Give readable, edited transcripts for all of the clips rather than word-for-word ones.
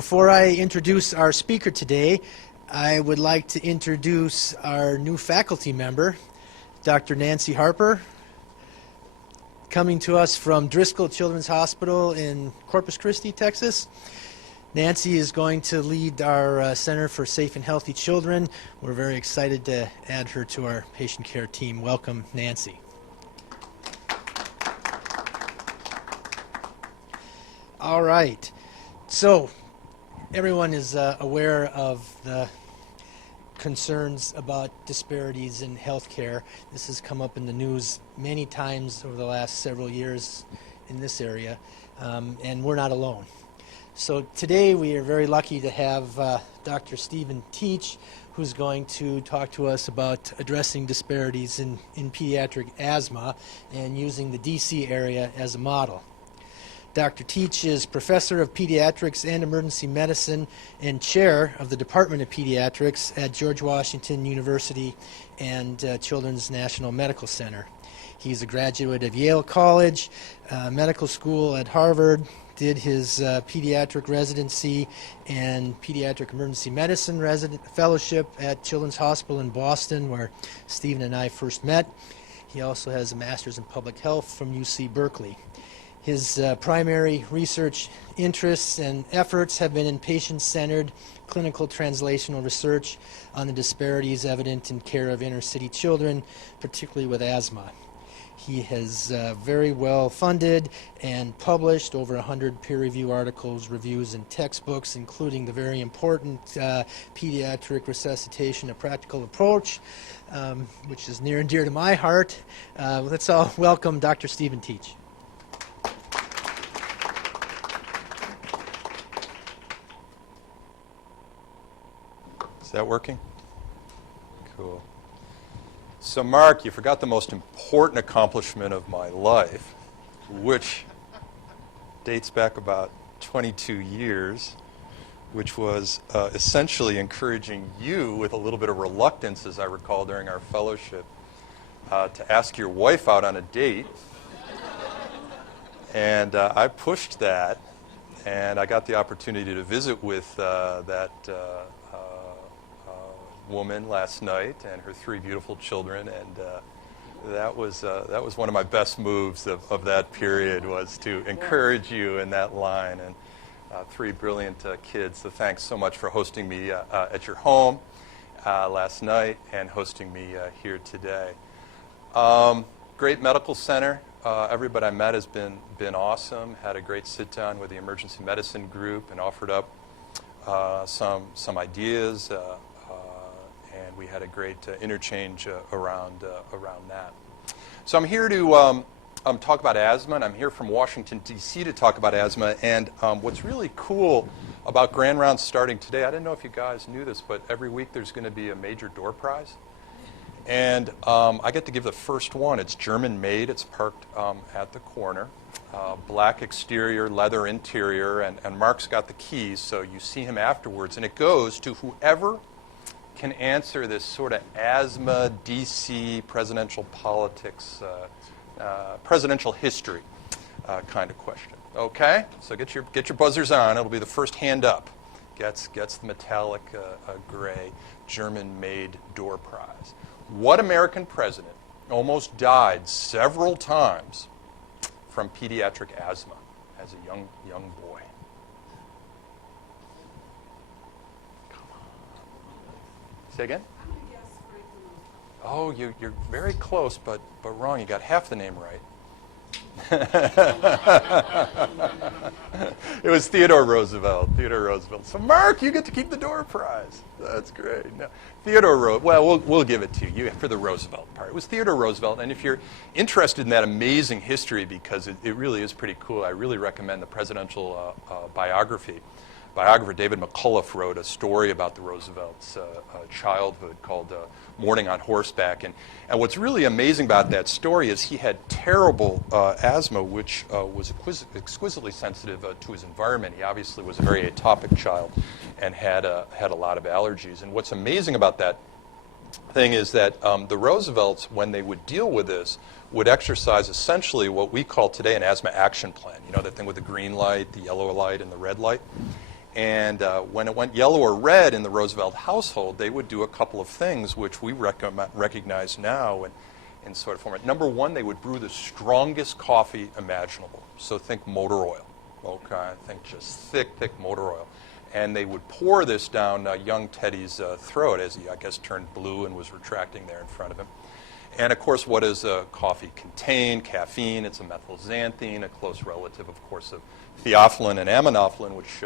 Before I introduce our speaker today, I would like to introduce our new faculty member, Dr. Nancy Harper, coming to us from Driscoll Children's Hospital in Corpus Christi, Texas. Nancy is going to lead our Center for Safe and Healthy Children. We're very excited to add her to our patient care team. Welcome, Nancy. All right. So, everyone is aware of the concerns about disparities in healthcare. This has come up in the news many times over the last several years in this area, and we're not alone. So today we are very lucky to have Dr. Stephen Teach, who's going to talk to us about addressing disparities in pediatric asthma and using the DC area as a model. Dr. Teach is Professor of Pediatrics and Emergency Medicine and Chair of the Department of Pediatrics at George Washington University and Children's National Medical Center. He's a graduate of Yale College, medical school at Harvard, did his pediatric residency and pediatric emergency medicine fellowship at Children's Hospital in Boston, where Stephen and I first met. He also has a master's in public health from UC Berkeley. His primary research interests and efforts have been in patient-centered clinical translational research on the disparities evident in care of inner-city children, particularly with asthma. He has very well funded and published over 100 peer-review articles, reviews, and textbooks, including the very important Pediatric Resuscitation, A Practical Approach, which is near and dear to my heart. Let's all welcome Dr. Stephen Teach. Is that working? Cool. So Mark, you forgot the most important accomplishment of my life, which dates back about 22 years, which was essentially encouraging you with a little bit of reluctance, as I recall, during our fellowship, to ask your wife out on a date. And I pushed that, and I got the opportunity to visit with that woman last night and her 3 beautiful children, and that was one of my best moves of that period, was to encourage you in that line, and 3 brilliant kids. So thanks so much for hosting me at your home last night and hosting me here today. Great medical center. Everybody I met has been awesome. Had a great sit down with the emergency medicine group and offered up some ideas. And we had a great interchange around that. So I'm here to talk about asthma, and I'm here from Washington, D.C. to talk about asthma. And what's really cool about Grand Rounds starting today, I didn't know if you guys knew this, but every week there's going to be a major door prize. And I get to give the first one. It's German-made. It's parked at the corner. Black exterior, leather interior, and Mark's got the keys, so you see him afterwards. And it goes to whoever can answer this sort of asthma, DC, presidential politics, presidential history kind of question. Okay? So get your buzzers on. It'll be the first hand up. Gets the metallic gray German-made door prize. What American president almost died several times from pediatric asthma as a young boy? Say again? I'm going to guess Franklin. Oh, you're very close, but wrong. You got half the name right. It was Theodore Roosevelt. So Mark, you get to keep the door prize. That's great. No, Theodore Roosevelt. Well, we'll give it to you for the Roosevelt part. It was Theodore Roosevelt, and if you're interested in that amazing history, because it really is pretty cool, I really recommend the presidential biography. Biographer David McCullough wrote a story about the Roosevelts' childhood called Morning on Horseback. And what's really amazing about that story is he had terrible asthma, which was exquisitely sensitive to his environment. He obviously was a very atopic child and had a lot of allergies. And what's amazing about that thing is that the Roosevelts, when they would deal with this, would exercise essentially what we call today an asthma action plan. You know, that thing with the green light, the yellow light, and the red light. And when it went yellow or red in the Roosevelt household, they would do a couple of things which we recognize now in sort of format. Number one, they would brew the strongest coffee imaginable. So think motor oil, okay? Think just thick motor oil. And they would pour this down young Teddy's throat as he, I guess, turned blue and was retracting there in front of him. And, of course, what does coffee contain? Caffeine. It's a methylxanthine, a close relative, of course, of theophylline and aminophylline, which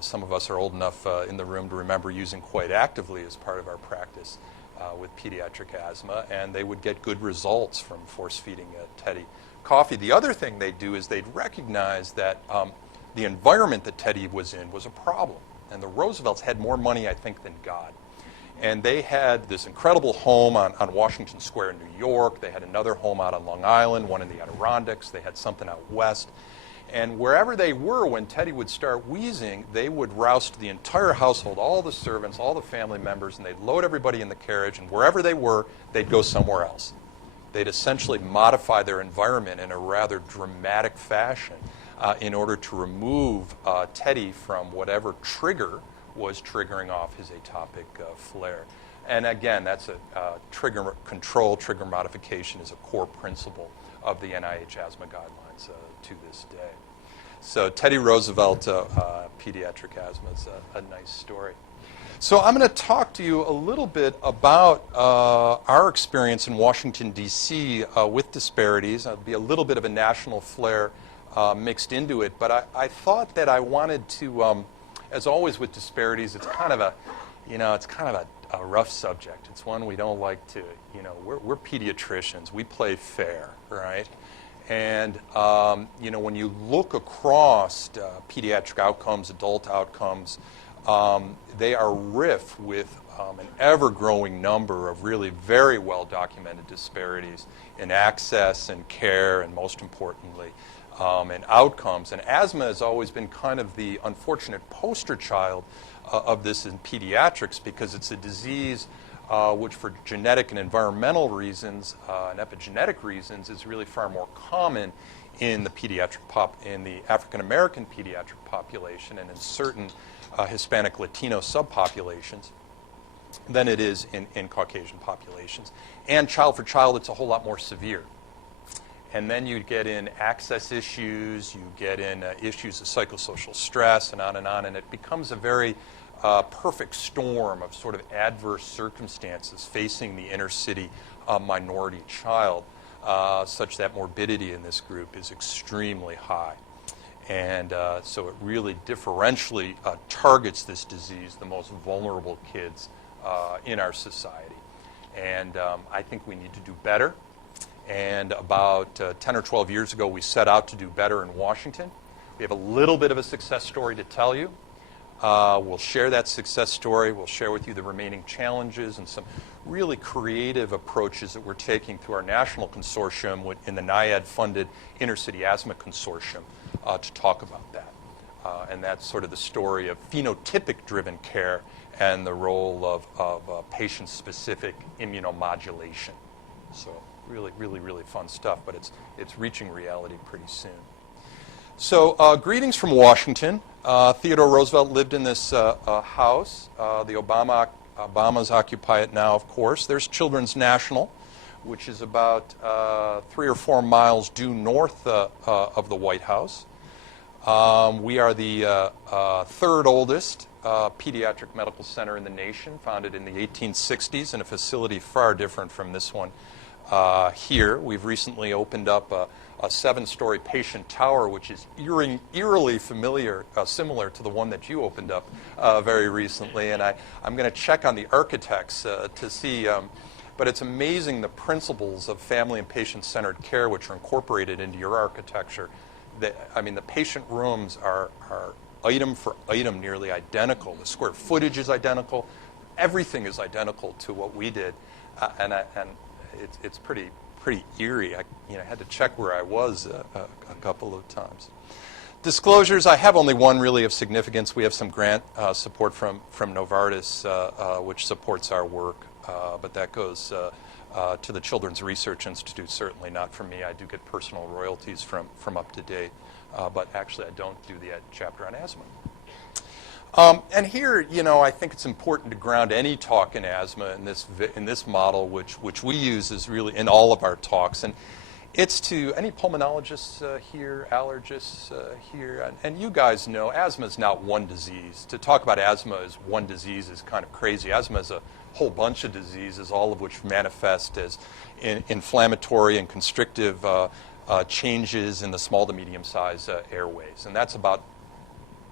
some of us are old enough in the room to remember using quite actively as part of our practice with pediatric asthma. And they would get good results from force-feeding Teddy coffee. The other thing they'd do is they'd recognize that the environment that Teddy was in was a problem. And the Roosevelts had more money, I think, than God. And they had this incredible home on Washington Square in New York. They had another home out on Long Island, one in the Adirondacks. They had something out west. And wherever they were, when Teddy would start wheezing, they would roust the entire household, all the servants, all the family members, and they'd load everybody in the carriage. And wherever they were, they'd go somewhere else. They'd essentially modify their environment in a rather dramatic fashion in order to remove Teddy from whatever trigger was triggering off his atopic flare. And again, that's a trigger control, trigger modification is a core principle of the NIH asthma guidelines to this day. So Teddy Roosevelt, pediatric asthma is a nice story. So I'm going to talk to you a little bit about our experience in Washington, D.C. With Disparities. It'll be a little bit of a national flair mixed into it, but I thought that I wanted to, as always with Disparities, it's kind of a rough subject. It's one we don't like to, we're pediatricians. We play fair, right? And, when you look across pediatric outcomes, adult outcomes, they are rife with an ever-growing number of really very well-documented disparities in access and care, and most importantly, and outcomes. And asthma has always been kind of the unfortunate poster child of this in pediatrics, because it's a disease which for genetic and environmental reasons and epigenetic reasons is really far more common in the African American pediatric population and in certain Hispanic Latino subpopulations than it is in Caucasian populations. And child for child, it's a whole lot more severe. And then you get in access issues, you get in issues of psychosocial stress, and on, and it becomes a very perfect storm of sort of adverse circumstances facing the inner city minority child, such that morbidity in this group is extremely high. And so it really differentially targets this disease, the most vulnerable kids in our society. And I think we need to do better. And about 10 or 12 years ago, we set out to do better in Washington. We have a little bit of a success story to tell you. We'll share that success story. We'll share with you the remaining challenges and some really creative approaches that we're taking through our national consortium in the NIAID-funded Inner City Asthma Consortium to talk about that. And that's sort of the story of phenotypic-driven care and the role of patient-specific immunomodulation. So really, really, really fun stuff, but it's reaching reality pretty soon. So greetings from Washington. Theodore Roosevelt lived in this house. The Obamas occupy it now, of course. There's Children's National, which is about 3 or 4 miles due north of the White House. We are the third oldest pediatric medical center in the nation, founded in the 1860s in a facility far different from this one here. We've recently opened up a 7-story patient tower, which is eerily similar to the one that you opened up very recently. And I'm going to check on the architects to see, but it's amazing the principles of family and patient-centered care which are incorporated into your architecture. The patient rooms are item for item nearly identical. The square footage is identical. Everything is identical to what we did, and it's pretty eerie. I had to check where I was a couple of times. Disclosures, I have only one really of significance. We have some grant support from Novartis, which supports our work, but that goes to the Children's Research Institute, certainly not from me. I do get personal royalties from Up to Date, but actually I don't do the chapter on asthma. And here, you know, I think it's important to ground any talk in asthma in this model, which we use is really in all of our talks. And it's to any pulmonologists here, allergists here, and you guys know asthma is not one disease. To talk about asthma as one disease is kind of crazy. Asthma is a whole bunch of diseases, all of which manifest as inflammatory and constrictive changes in the small to medium-sized airways. And that's about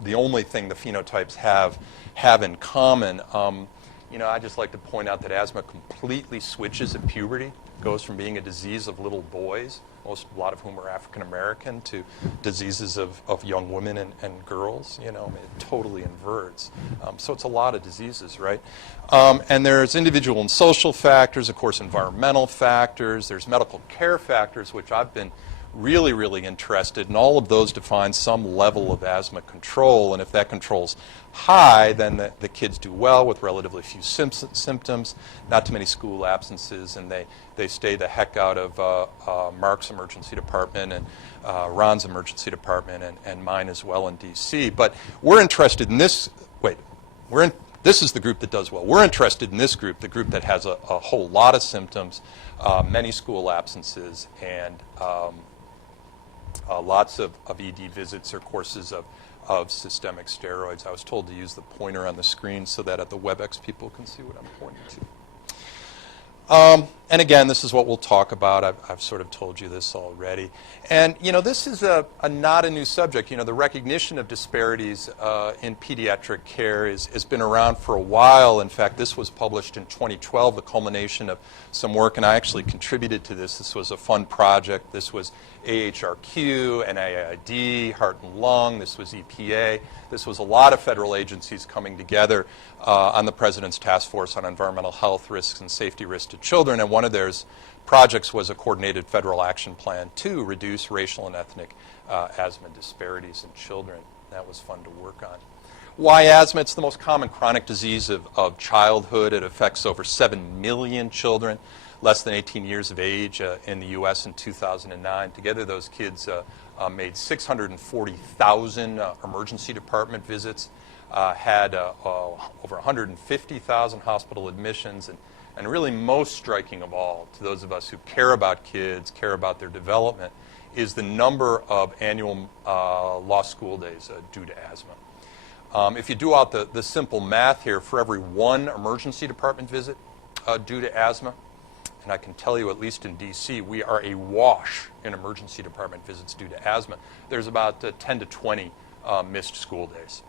the only thing the phenotypes have in common. You know, I just like to point out that asthma completely switches at puberty, goes from being a disease of little boys, a lot of whom are African American, to diseases of young women and girls. You know, it totally inverts. So it's a lot of diseases, right? And there's individual and social factors, of course, environmental factors. There's medical care factors, which I've been really, really interested in. All of those define some level of asthma control, and if that control's high, then the kids do well with relatively few symptoms, not too many school absences, and they stay the heck out of Mark's emergency department and Ron's emergency department and mine as well in D.C. But we're interested in this. This is the group that does well. We're interested in this group, the group that has a whole lot of symptoms, many school absences, and lots of ED visits or courses of systemic steroids. I was told to use the pointer on the screen so that at the WebEx people can see what I'm pointing to. And again, this is what we'll talk about. I've sort of told you this already. And, you know, this is not a new subject. You know, the recognition of disparities in pediatric care has been around for a while. In fact, this was published in 2012, the culmination of some work, and I actually contributed to this. This was a fun project. This was AHRQ, NIAID, Heart and Lung. This was EPA. This was a lot of federal agencies coming together on the President's Task Force on Environmental Health Risks and Safety Risks to Children, and one of their projects was a coordinated federal action plan to reduce racial and ethnic asthma disparities in children. That was fun to work on. Why asthma? It's the most common chronic disease of childhood. It affects over 7 million children, less than 18 years of age in the U.S. in 2009. Together, those kids made 640,000 emergency department visits, had over 150,000 hospital admissions, and really most striking of all, to those of us who care about kids, care about their development, is the number of annual lost school days due to asthma. If you do out the simple math here, for every one emergency department visit due to asthma, and I can tell you, at least in D.C., we are awash in emergency department visits due to asthma. There's about 10 to 20 missed school days.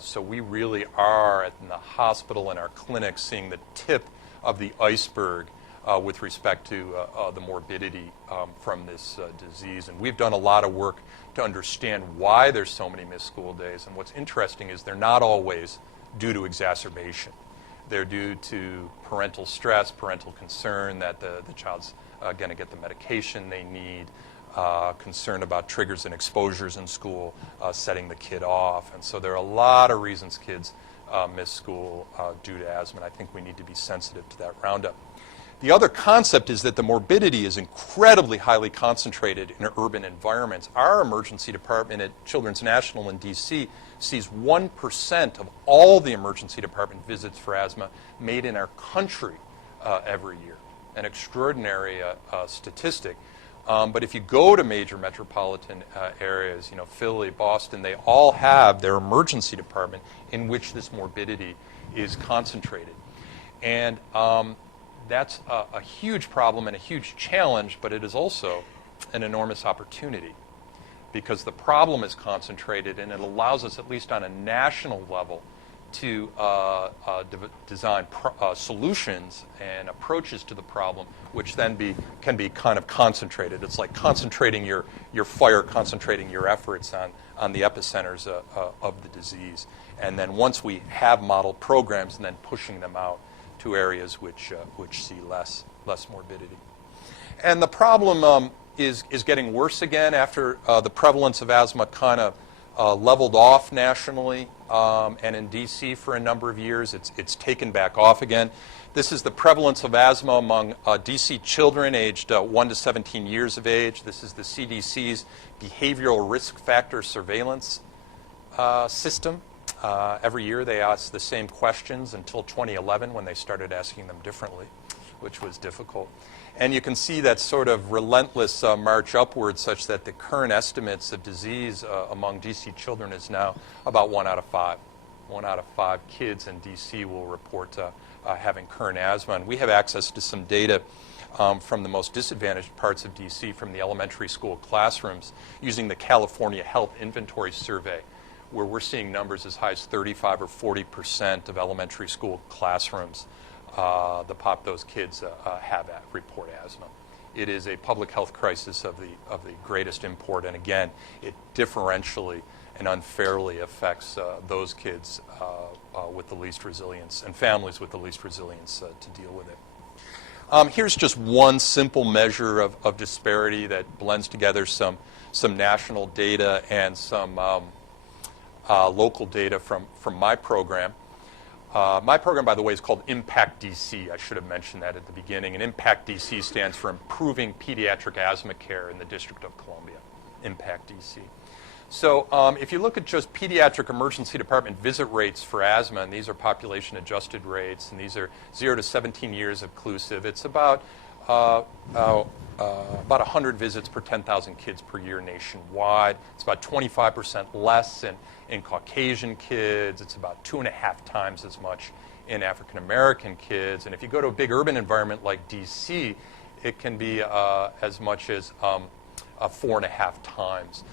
So we really are, in the hospital and our clinics, seeing the tip of the iceberg with respect to the morbidity from this disease. And we've done a lot of work to understand why there's so many missed school days. And what's interesting is they're not always due to exacerbation. They're due to parental stress, parental concern that the child's going to get the medication they need, concern about triggers and exposures in school, setting the kid off. And so there are a lot of reasons kids miss school due to asthma, and I think we need to be sensitive to that roundup. The other concept is that the morbidity is incredibly highly concentrated in urban environments. Our emergency department at Children's National in D.C. sees 1% of all the emergency department visits for asthma made in our country every year. An extraordinary statistic. But if you go to major metropolitan areas, you know, Philly, Boston, they all have their emergency department in which this morbidity is concentrated. And that's a huge problem and a huge challenge, but it is also an enormous opportunity because the problem is concentrated and it allows us, at least on a national level, to design solutions and approaches to the problem, which then can be kind of concentrated. It's like concentrating your fire, concentrating your efforts on the epicenters of the disease. And then once we have model programs, and then pushing them out to areas which see less morbidity. And the problem is getting worse again after the prevalence of asthma kind of leveled off nationally and in D.C. for a number of years. It's taken back off again. This is the prevalence of asthma among D.C. children aged 1 to 17 years of age. This is the CDC's behavioral risk factor surveillance system. Every year they ask the same questions until 2011 when they started asking them differently, which was difficult. And you can see that sort of relentless march upward, such that the current estimates of disease among DC children is now about 1 out of 5. 1 out of 5 kids in DC will report having current asthma. And we have access to some data from the most disadvantaged parts of DC, from the elementary school classrooms, using the California Health Inventory Survey, where we're seeing numbers as high as 35 or 40% of elementary school classrooms, those kids report asthma. It is a public health crisis of the greatest import, and again, it differentially and unfairly affects those kids with the least resilience and families with the least resilience to deal with it. Here's just one simple measure of disparity that blends together some national data and some local data from my program. My program, by the way, is called Impact DC. I should have mentioned that at the beginning. And Impact DC stands for Improving Pediatric Asthma Care in the District of Columbia. Impact DC. So if you look at just pediatric emergency department visit rates for asthma, and these are population-adjusted rates, and these are 0 to 17 years inclusive, it's about 100 visits per 10,000 kids per year nationwide. It's about 25% less in Caucasian kids. It's about 2.5 times as much in African American kids. And if you go to a big urban environment like DC, it can be as much as 4.5 times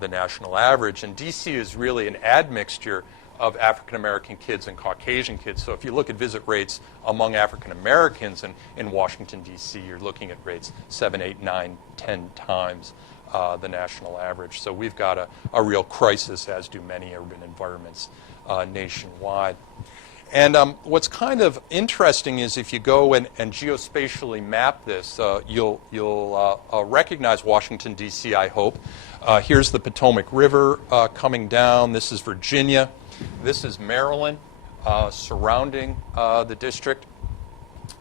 the national average. And DC is really an admixture of African American kids and Caucasian kids. So if you look at visit rates among African Americans in Washington, D.C., you're looking at rates 7, 8, 9, 10 times the national average. So we've got a real crisis, as do many urban environments nationwide. And what's kind of interesting is if you go and geospatially map this, you'll recognize Washington, D.C., I hope. Here's the Potomac River coming down. This is Virginia. This is Maryland surrounding the district.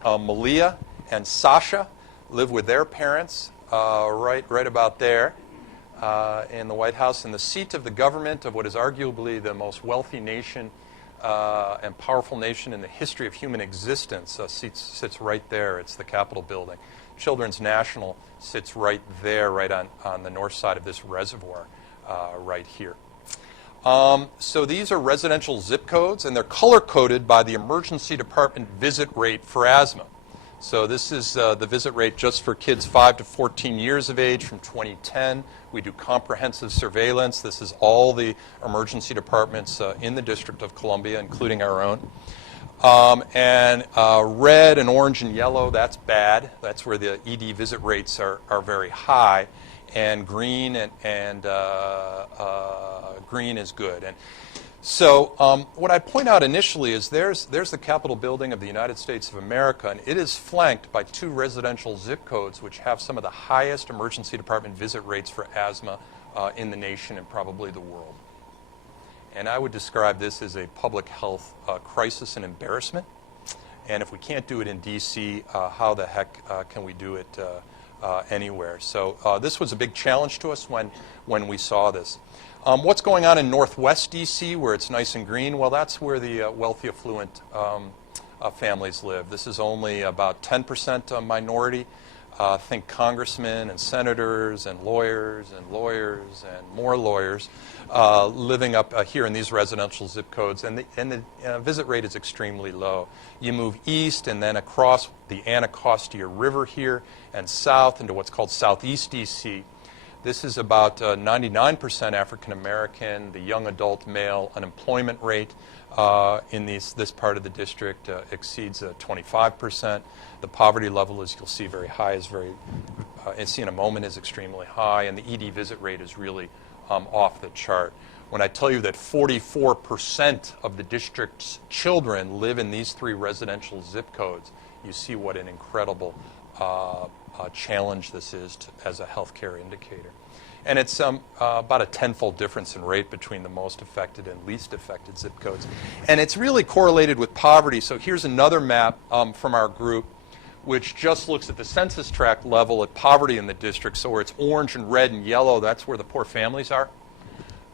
Malia and Sasha live with their parents right about there in the White House. And the seat of the government of what is arguably the most wealthy nation and powerful nation in the history of human existence sits right there. It's the Capitol building. Children's National sits right there, right on the north side of this reservoir right here. So these are residential zip codes, and they're color-coded by the emergency department visit rate for asthma. So this is the visit rate just for kids 5 to 14 years of age from 2010. We do comprehensive surveillance. This is all the emergency departments in the District of Columbia, including our own. And red and orange and yellow, that's bad. That's where the ED visit rates are very high. And green and green is good. And so what I point out initially is there's the Capitol building of the United States of America, and it is flanked by 2 residential zip codes which have some of the highest emergency department visit rates for asthma in the nation and probably the world. And I would describe this as a public health crisis and embarrassment. And if we can't do it in D.C., how the heck can we do it anywhere? So this was a big challenge to us when we saw this. What's going on in Northwest D.C. where it's nice and green? Well, that's where the wealthy, affluent families live. This is only about 10% minority. Think congressmen and senators and lawyers and more lawyers living up here in these residential zip codes. And the visit rate is extremely low. You move east and then across the Anacostia River here and south into what's called Southeast D.C. This is about 99% African American. The young adult male unemployment rate in this part of the district exceeds 25%. The poverty level, as you'll see, very high, and see in a moment, is extremely high, and the ED visit rate is really off the chart. When I tell you that 44% of the district's children live in these 3 residential zip codes, you see what an incredible challenge this is as a healthcare indicator. And it's about a 10-fold difference in rate between the most affected and least affected zip codes. And it's really correlated with poverty. So here's another map from our group, which just looks at the census tract level at poverty in the district. So where it's orange and red and yellow, that's where the poor families are.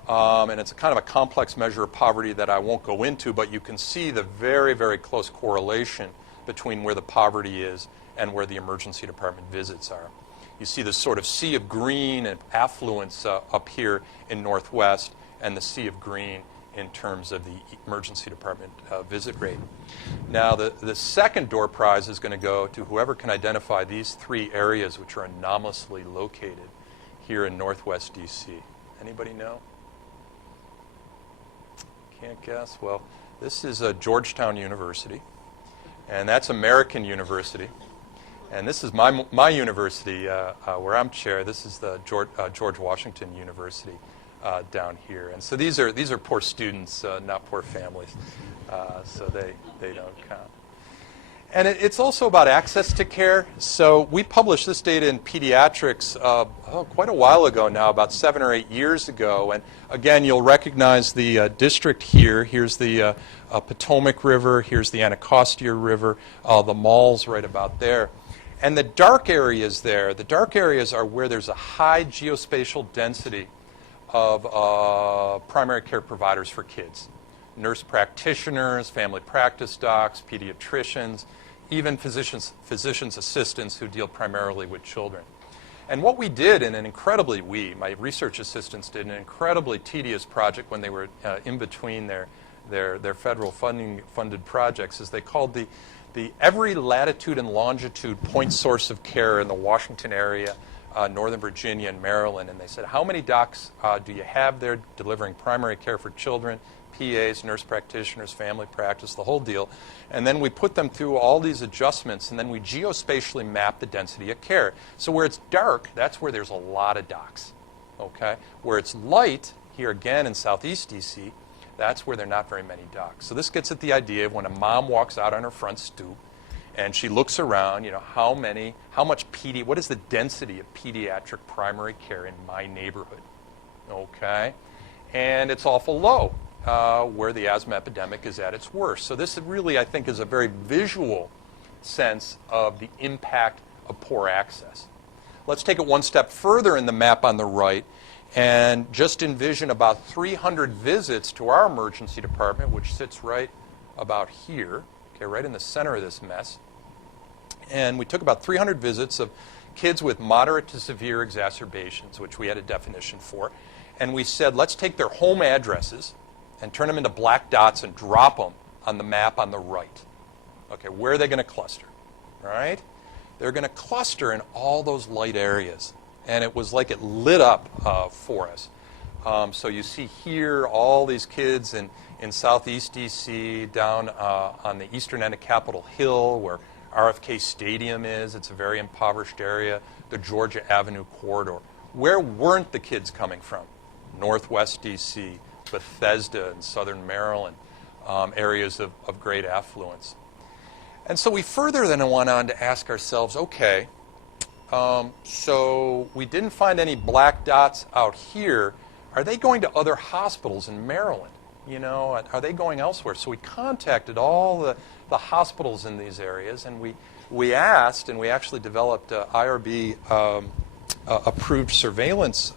And it's a kind of a complex measure of poverty that I won't go into, but you can see the very, very close correlation between where the poverty is and where the emergency department visits are. You see this sort of sea of green and affluence up here in Northwest, and the sea of green in terms of the emergency department visit rate. Now, the second door prize is going to go to whoever can identify these three areas which are anomalously located here in Northwest DC. Anybody know? Can't guess? Well, this is Georgetown University, and that's American University. And this is my university where I'm chair. This is the George Washington University down here. And so these are poor students, not poor families. So they don't count. And it's also about access to care. So we published this data in Pediatrics quite a while ago now, about 7 or 8 years ago. And again, you'll recognize the district here. Here's the Potomac River. Here's the Anacostia River. The mall's right about there. And the dark areas there, the dark areas are where there's a high geospatial density of primary care providers for kids. Nurse practitioners, family practice docs, pediatricians, even physicians assistants who deal primarily with children. And what we did my research assistants did an incredibly tedious project when they were in between their federal funded projects, is they called the every latitude and longitude point source of care in the Washington area, Northern Virginia and Maryland. And they said, how many docs do you have there delivering primary care for children, PAs, nurse practitioners, family practice, the whole deal. And then we put them through all these adjustments, and then we geospatially map the density of care. So where it's dark, that's where there's a lot of docs. Okay? Where it's light, here again in Southeast DC, that's where there are not very many docs. So this gets at the idea of when a mom walks out on her front stoop and she looks around, what is the density of pediatric primary care in my neighborhood? Okay? And it's awful low. Where the asthma epidemic is at its worst. So this really, I think, is a very visual sense of the impact of poor access. Let's take it one step further in the map on the right and just envision about 300 visits to our emergency department, which sits right about here, okay, right in the center of this mess. And we took about 300 visits of kids with moderate to severe exacerbations, which we had a definition for. And we said, let's take their home addresses and turn them into black dots and drop them on the map on the right. Okay, where are they going to cluster? All right? They're going to cluster in all those light areas. And it was like it lit up for us. So you see here all these kids in Southeast DC, down on the eastern end of Capitol Hill, where RFK Stadium is. It's a very impoverished area. The Georgia Avenue corridor. Where weren't the kids coming from? Northwest DC, Bethesda and southern Maryland, areas of great affluence. And so we further then went on to ask ourselves, okay, so we didn't find any black dots out here. Are they going to other hospitals in Maryland? Are they going elsewhere? So we contacted all the hospitals in these areas, and we asked, and we actually developed IRB approved surveillance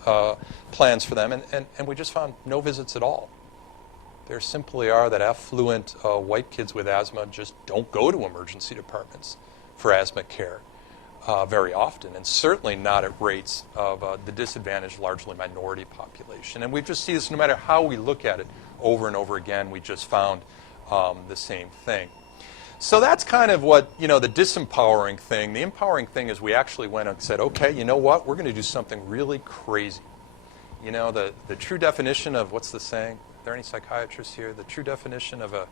plans for them, and we just found no visits at all. There simply are that affluent white kids with asthma just don't go to emergency departments for asthma care very often, and certainly not at rates of the disadvantaged, largely minority population. And we just see this no matter how we look at it over and over again, we just found the same thing. So that's kind of what, the disempowering thing. The empowering thing is we actually went and said, okay, you know what? We're going to do something really crazy. The true definition of, what's the saying? Are there any psychiatrists here? The true definition of a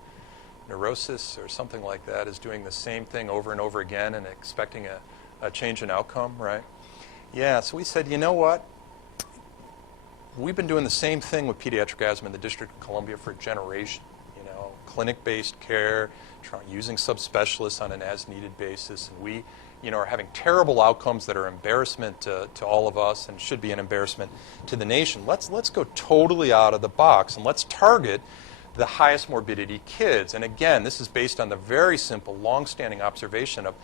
neurosis or something like that is doing the same thing over and over again and expecting a change in outcome, right? Yeah, so we said, you know what? We've been doing the same thing with pediatric asthma in the District of Columbia for a generation. Clinic-based care, using subspecialists on an as-needed basis, and we, are having terrible outcomes that are embarrassment to all of us and should be an embarrassment to the nation. Let's go totally out of the box and let's target the highest morbidity kids. And again, this is based on the very simple, long-standing observation of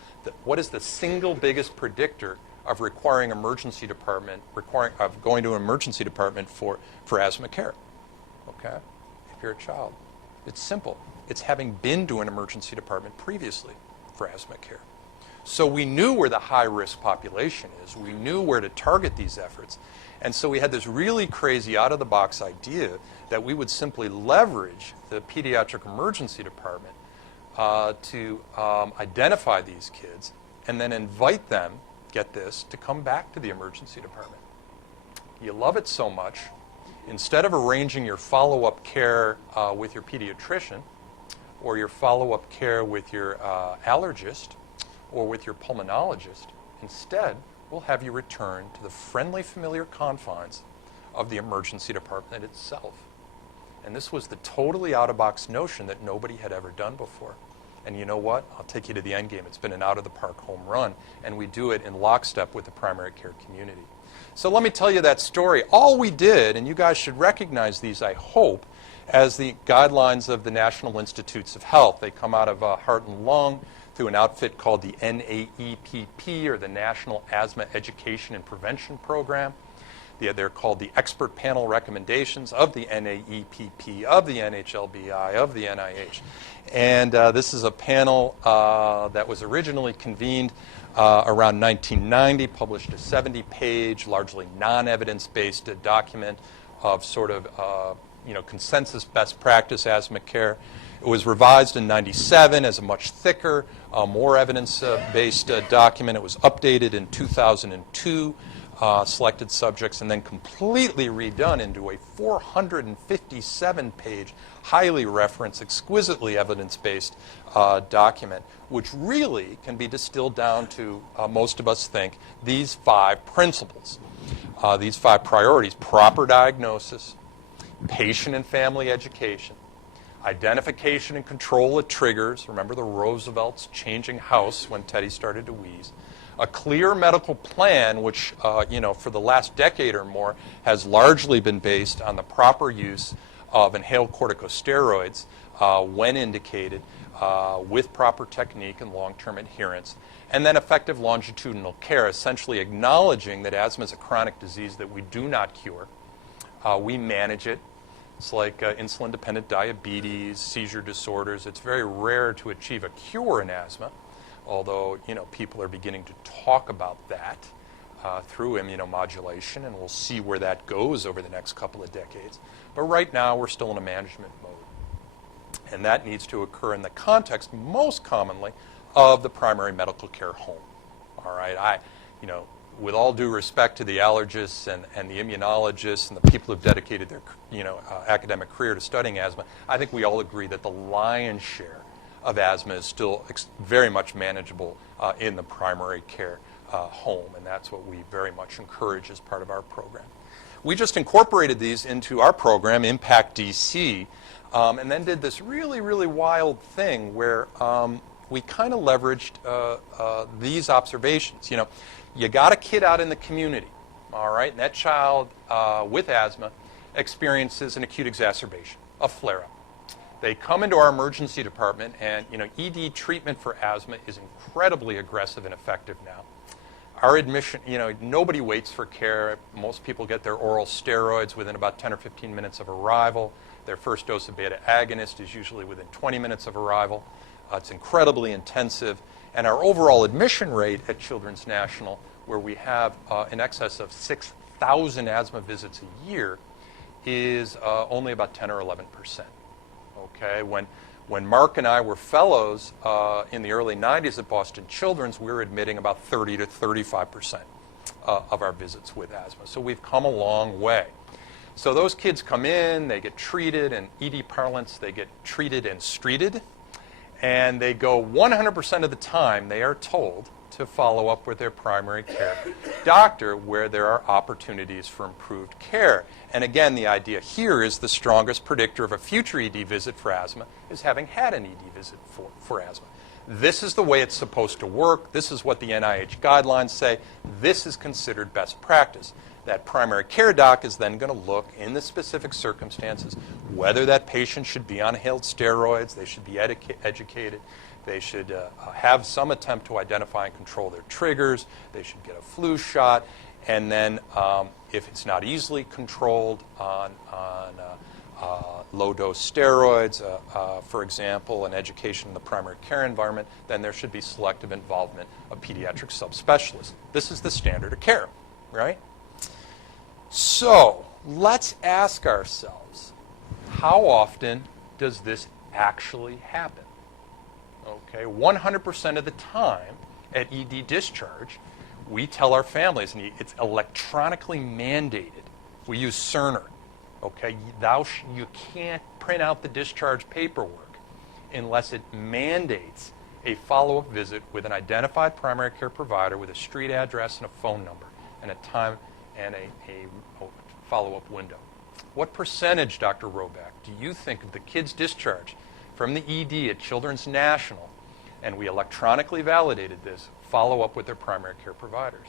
what is the single biggest predictor of requiring of going to an emergency department for asthma care. Okay? If you're a child. It's simple. It's having been to an emergency department previously for asthma care. So we knew where the high-risk population is. We knew where to target these efforts. And so we had this really crazy out-of-the-box idea that we would simply leverage the pediatric emergency department to identify these kids and then invite them, get this, to come back to the emergency department. You love it so much, instead of arranging your follow-up care with your pediatrician or your follow-up care with your allergist or with your pulmonologist, instead we'll have you return to the friendly, familiar confines of the emergency department itself. And this was the totally out-of-box notion that nobody had ever done before. And you know what? I'll take you to the end game. It's been an out-of-the-park home run, and we do it in lockstep with the primary care community. So let me tell you that story. All we did, and you guys should recognize these, I hope, as the guidelines of the National Institutes of Health. They come out of Heart and Lung through an outfit called the NAEPP, or the National Asthma Education and Prevention Program. They're called the Expert Panel Recommendations of the NAEPP, of the NHLBI, of the NIH. And this is a panel that was originally convened around 1990, published a 70-page, largely non-evidence-based document of sort of consensus best practice asthma care. It was revised in 97 as a much thicker, more evidence-based document. It was updated in 2002. Selected subjects, and then completely redone into a 457-page, highly referenced, exquisitely evidence-based document, which really can be distilled down to, most of us think, these 5 principles, these 5 priorities: proper diagnosis, patient and family education, identification and control of triggers. Remember the Roosevelt's changing house when Teddy started to wheeze. A clear medical plan, which, for the last decade or more, has largely been based on the proper use of inhaled corticosteroids when indicated, with proper technique and long-term adherence. And then effective longitudinal care, essentially acknowledging that asthma is a chronic disease that we do not cure. We manage it. It's like insulin-dependent diabetes, seizure disorders. It's very rare to achieve a cure in asthma, although people are beginning to talk about that through immunomodulation, and we'll see where that goes over the next couple of decades. But right now, we're still in a management mode. And that needs to occur in the context, most commonly, of the primary medical care home. All right, with all due respect to the allergists and the immunologists and the people who've dedicated their academic career to studying asthma, I think we all agree that the lion's share of asthma is still very much manageable in the primary care home, and that's what we very much encourage as part of our program. We just incorporated these into our program, Impact DC, and then did this really, really wild thing where we kind of leveraged these observations. You got a kid out in the community, all right, and that child with asthma experiences an acute exacerbation, a flare-up. They come into our emergency department, and ED treatment for asthma is incredibly aggressive and effective now. Our admission, nobody waits for care. Most people get their oral steroids within about 10 or 15 minutes of arrival. Their first dose of beta agonist is usually within 20 minutes of arrival. It's incredibly intensive. And our overall admission rate at Children's National, where we have in excess of 6,000 asthma visits a year, is only about 10 or 11%. Okay, when Mark and I were fellows in the early 90s at Boston Children's, we were admitting about 30 to 35% of our visits with asthma. So we've come a long way. So those kids come in, they get treated, in ED parlance, they get treated and streeted, and they go 100% of the time, they are told to follow up with their primary care doctor where there are opportunities for improved care. And again, the idea here is the strongest predictor of a future ED visit for asthma is having had an ED visit for asthma. This is the way it's supposed to work. This is what the NIH guidelines say. This is considered best practice. That primary care doc is then going to look in the specific circumstances whether that patient should be on inhaled steroids, they should be educated, They should have some attempt to identify and control their triggers. They should get a flu shot. And then if it's not easily controlled on low-dose steroids, for example, and education in the primary care environment, then there should be selective involvement of pediatric subspecialists. This is the standard of care, right? So let's ask ourselves, how often does this actually happen? Okay, 100% of the time at ED discharge, we tell our families, and it's electronically mandated. We use Cerner. Okay, you can't print out the discharge paperwork unless it mandates a follow-up visit with an identified primary care provider with a street address and a phone number and a time and a follow-up window. What percentage, Dr. Roback, do you think of the kids discharged from the ED at Children's National, and we electronically validated this, follow up with their primary care providers?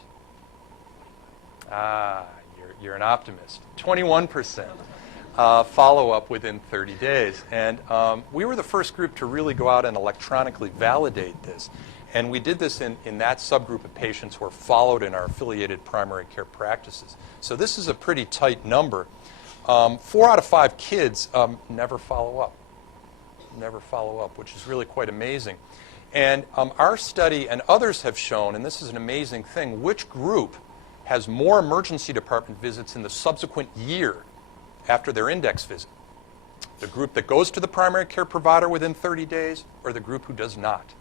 You're an optimist. 21% follow up within 30 days. And we were the first group to really go out and electronically validate this. And we did this in that subgroup of patients who are followed in our affiliated primary care practices. So this is a pretty tight number. 4 out of 5 kids never follow up. Never follow up, which is really quite amazing. And our study and others have shown, and this is an amazing thing, which group has more emergency department visits in the subsequent year after their index visit. The group that goes to the primary care provider within 30 days or the group who does not?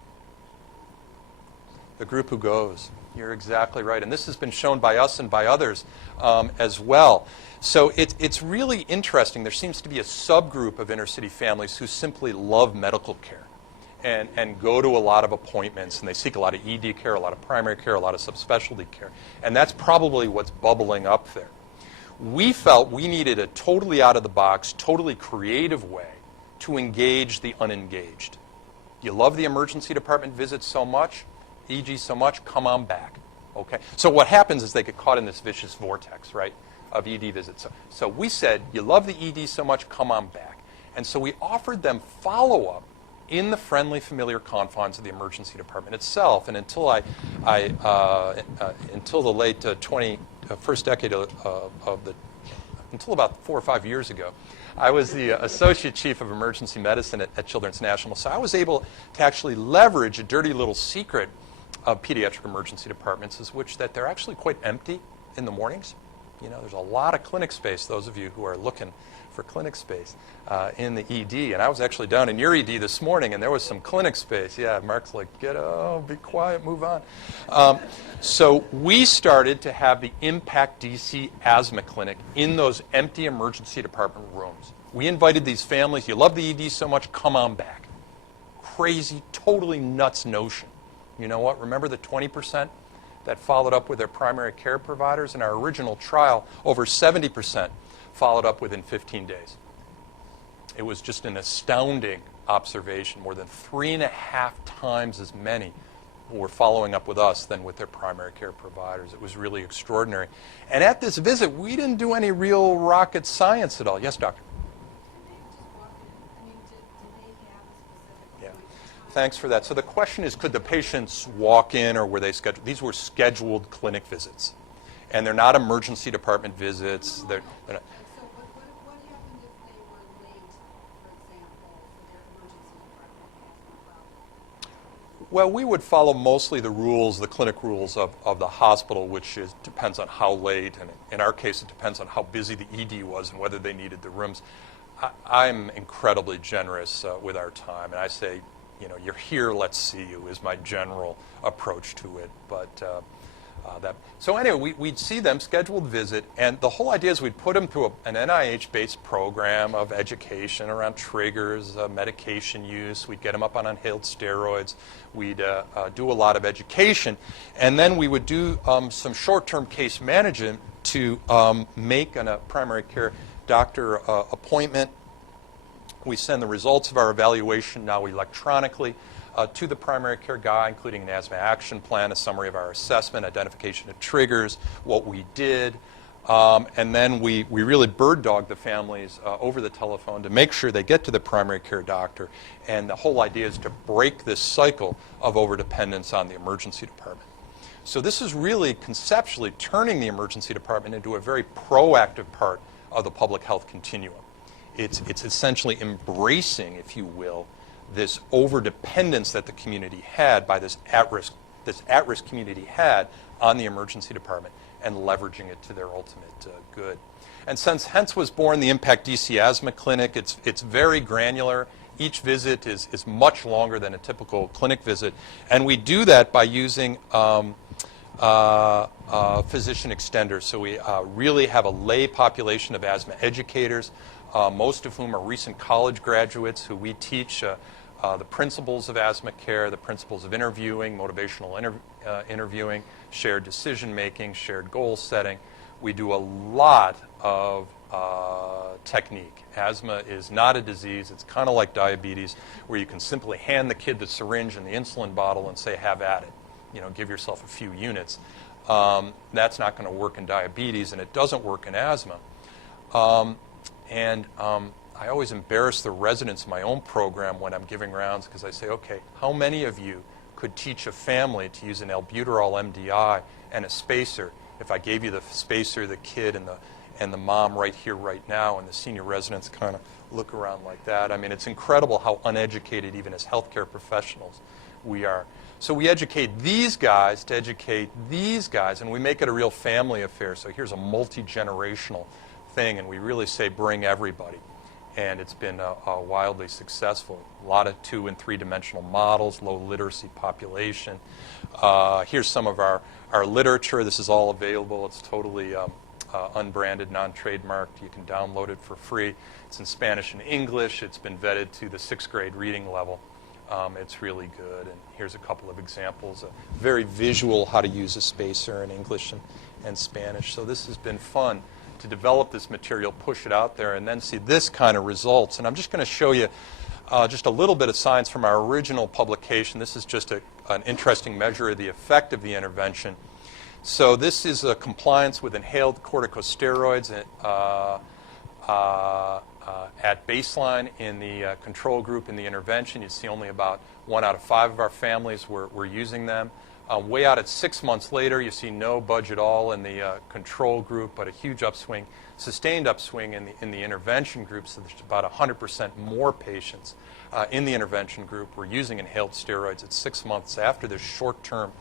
The group who goes. You're exactly right. And this has been shown by us and by others as well. So it's really interesting. There seems to be a subgroup of inner-city families who simply love medical care and go to a lot of appointments, and they seek a lot of ED care, a lot of primary care, a lot of subspecialty care. And that's probably what's bubbling up there. We felt we needed a totally out-of-the-box, totally creative way to engage the unengaged. You love the emergency department visits so much, EG so much, come on back. Okay? So what happens is they get caught in this vicious vortex, right, of ED visits. So we said, you love the ED so much, come on back. And so we offered them follow-up in the friendly, familiar confines of the emergency department itself. And until until the late first decade until about 4 or 5 years ago, I was the associate chief of emergency medicine at Children's National. So I was able to actually leverage a dirty little secret of pediatric emergency departments, is which that they're actually quite empty in the mornings. You know, there's a lot of clinic space, those of you who are looking for clinic space in the ED. And I was actually down in your ED this morning, and there was some clinic space. Yeah, Mark's like, be quiet, move on. So we started to have the Impact DC Asthma Clinic in those empty emergency department rooms. We invited these families, you love the ED so much, come on back. Crazy, totally nuts notion. You know what? Remember the 20% that followed up with their primary care providers? In our original trial, over 70% followed up within 15 days. It was just an astounding observation. More than 3.5 times as many were following up with us than with their primary care providers. It was really extraordinary. And at this visit, we didn't do any real rocket science at all. Yes, doctor? Yeah. Thanks for that. So the question is, could the patients walk in, or were they scheduled? These were scheduled clinic visits. And they're not emergency department visits. They're not. So what happened if they were late, for example, for their emergency department asthma problem? Well, we would follow mostly the rules, the clinic rules of the hospital, which depends on how late, and in our case, it depends on how busy the ED was and whether they needed the rooms. I'm incredibly generous with our time, and I say, you know, you're here, let's see you, is my general approach to it. But so anyway, we'd see them, scheduled visit, and the whole idea is we'd put them through an NIH-based program of education around triggers, medication use. We'd get them up on inhaled steroids. We'd do a lot of education, and then we would do some short-term case management to make a primary care doctor appointment. We send the results of our evaluation now electronically to the primary care guy, including an asthma action plan, a summary of our assessment, identification of triggers, what we did, And then we really bird dog the families over the telephone to make sure they get to the primary care doctor. And the whole idea is to break this cycle of overdependence on the emergency department. So this is really conceptually turning the emergency department into a very proactive part of the public health continuum. It's essentially embracing, if you will, this overdependence that the community had by this at-risk community had on the emergency department and leveraging it to their ultimate good. And since hence was born the Impact DC Asthma Clinic, it's very granular. Each visit is much longer than a typical clinic visit. And we do that by using physician extenders. So we really have a lay population of asthma educators, most of whom are recent college graduates who we teach the principles of asthma care, the principles of interviewing, motivational interviewing, shared decision making, shared goal setting. We do a lot of technique. Asthma is not a disease. It's kind of like diabetes, where you can simply hand the kid the syringe and the insulin bottle and say, have at it. You know, give yourself a few units. That's not going to work in diabetes, and it doesn't work in asthma. I always embarrass the residents in my own program when I'm giving rounds because I say, okay, how many of you could teach a family to use an albuterol MDI and a spacer if I gave you the spacer, the kid, and the mom right here, right now, and the senior residents kind of look around like that? I mean, it's incredible how uneducated, even as healthcare professionals, we are. So we educate these guys to educate these guys, and we make it a real family affair. So here's a multi-generational thing, and we really say bring everybody. And it's been wildly successful. A lot of 2- and 3-dimensional models, low literacy population. Here's some of our literature. This is all available. It's totally unbranded, non-trademarked. You can download it for free. It's in Spanish and English. It's been vetted to the 6th grade reading level. It's really good. And here's a couple of examples. Very visual how to use a spacer in English and Spanish. So this has been fun to develop this material, push it out there, and then see this kind of results. And I'm just going to show you just a little bit of science from our original publication. This is just an interesting measure of the effect of the intervention. So this is a compliance with inhaled corticosteroids at baseline in the control group in the intervention. You see only about 1 out of 5 of our families were using them. Way out at 6 months later, you see no budge at all in the control group, but a huge upswing, sustained upswing in the intervention group. So there's about 100% more patients in the intervention group were using inhaled steroids at 6 months after this short-term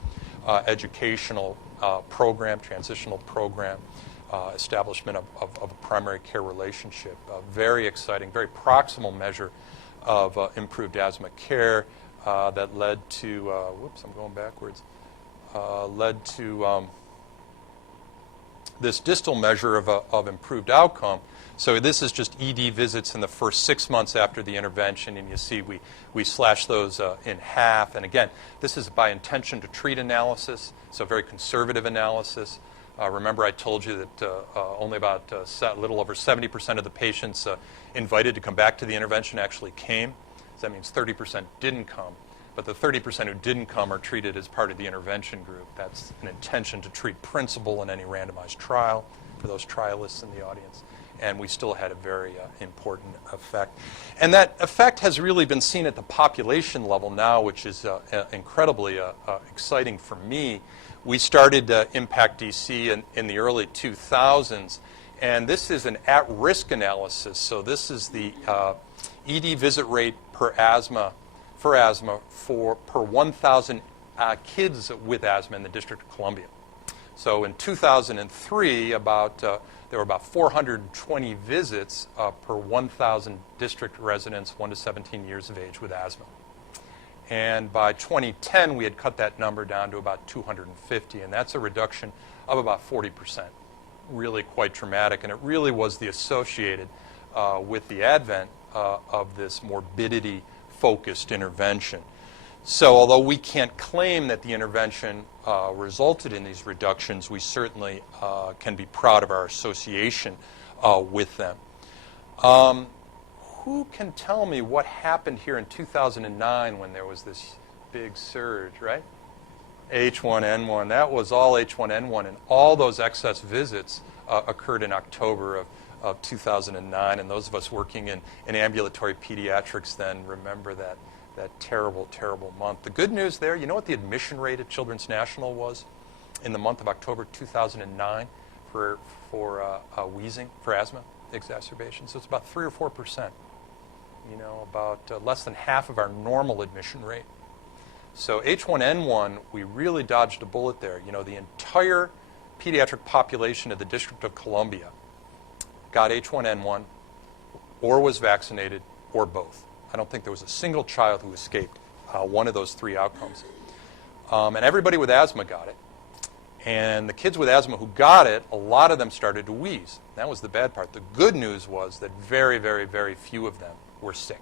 educational program, transitional program, establishment of a primary care relationship. Very exciting, very proximal measure of improved asthma care that led to, whoops, I'm going backwards, led to this distal measure of improved outcome. So this is just ED visits in the first 6 months after the intervention, and you see we slash those in half. And again, this is by intention to treat analysis, so very conservative analysis. Remember I told you that only about a little over 70% of the patients invited to come back to the intervention actually came. So that means 30% didn't come. But the 30% who didn't come are treated as part of the intervention group. That's an intention to treat principle in any randomized trial for those trialists in the audience. And we still had a very important effect. And that effect has really been seen at the population level now, which is incredibly exciting for me. We started Impact DC in the early 2000s, and this is an at-risk analysis. So this is the ED visit rate for asthma per 1,000 kids with asthma in the District of Columbia. So in 2003, there were about 420 visits per 1,000 district residents 1 to 17 years of age with asthma. And by 2010, we had cut that number down to about 250, and that's a reduction of about 40%. Really quite dramatic, and it really was the associated with the advent of this morbidity-focused intervention. So although we can't claim that the intervention resulted in these reductions, we certainly can be proud of our association with them. Who can tell me what happened here in 2009 when there was this big surge, right? H1N1. That was all H1N1, and all those excess visits occurred in October of 2009, and those of us working in ambulatory pediatrics then remember that terrible, terrible month. The good news there, you know what the admission rate at Children's National was in the month of October 2009 for wheezing, for asthma exacerbation? So it's about 3 or 4%. You know, about less than half of our normal admission rate. So H1N1, we really dodged a bullet there. You know, the entire pediatric population of the District of Columbia got H1N1 or was vaccinated or both. I don't think there was a single child who escaped one of those three outcomes. And everybody with asthma got it. And the kids with asthma who got it, a lot of them started to wheeze. That was the bad part. The good news was that very, very, very few of them were sick.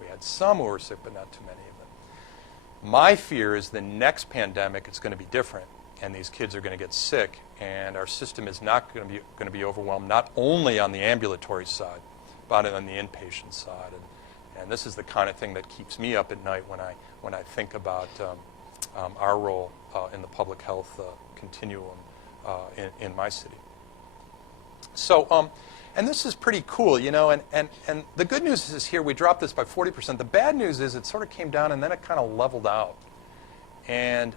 We had some who were sick, but not too many of them. My fear is the next pandemic, it's going to be different, and these kids are going to get sick, and our system is not going to be overwhelmed, not only on the ambulatory side, but on the inpatient side. And this is the kind of thing that keeps me up at night when I think about our role in the public health continuum in my city. So, and this is pretty cool, you know, and the good news is here we dropped this by 40%. The bad news is it sort of came down and then it kind of leveled out. And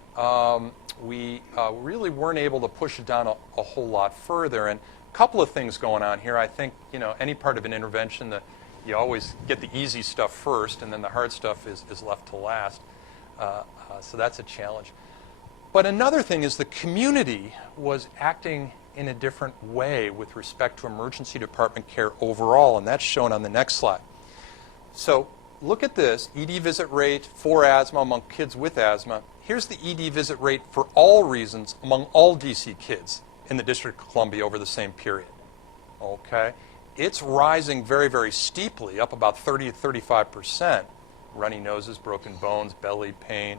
we really weren't able to push it down a whole lot further. And a couple of things going on here. I think, you know, any part of an intervention that you always get the easy stuff first and then the hard stuff is left to last. So that's a challenge. But another thing is the community was acting in a different way with respect to emergency department care overall, and that's shown on the next slide. So look at this, ED visit rate for asthma among kids with asthma. Here's the ED visit rate for all reasons among all DC kids in the District of Columbia over the same period. Okay? It's rising very, very steeply, up about 30 to 35%. Runny noses, broken bones, belly pain,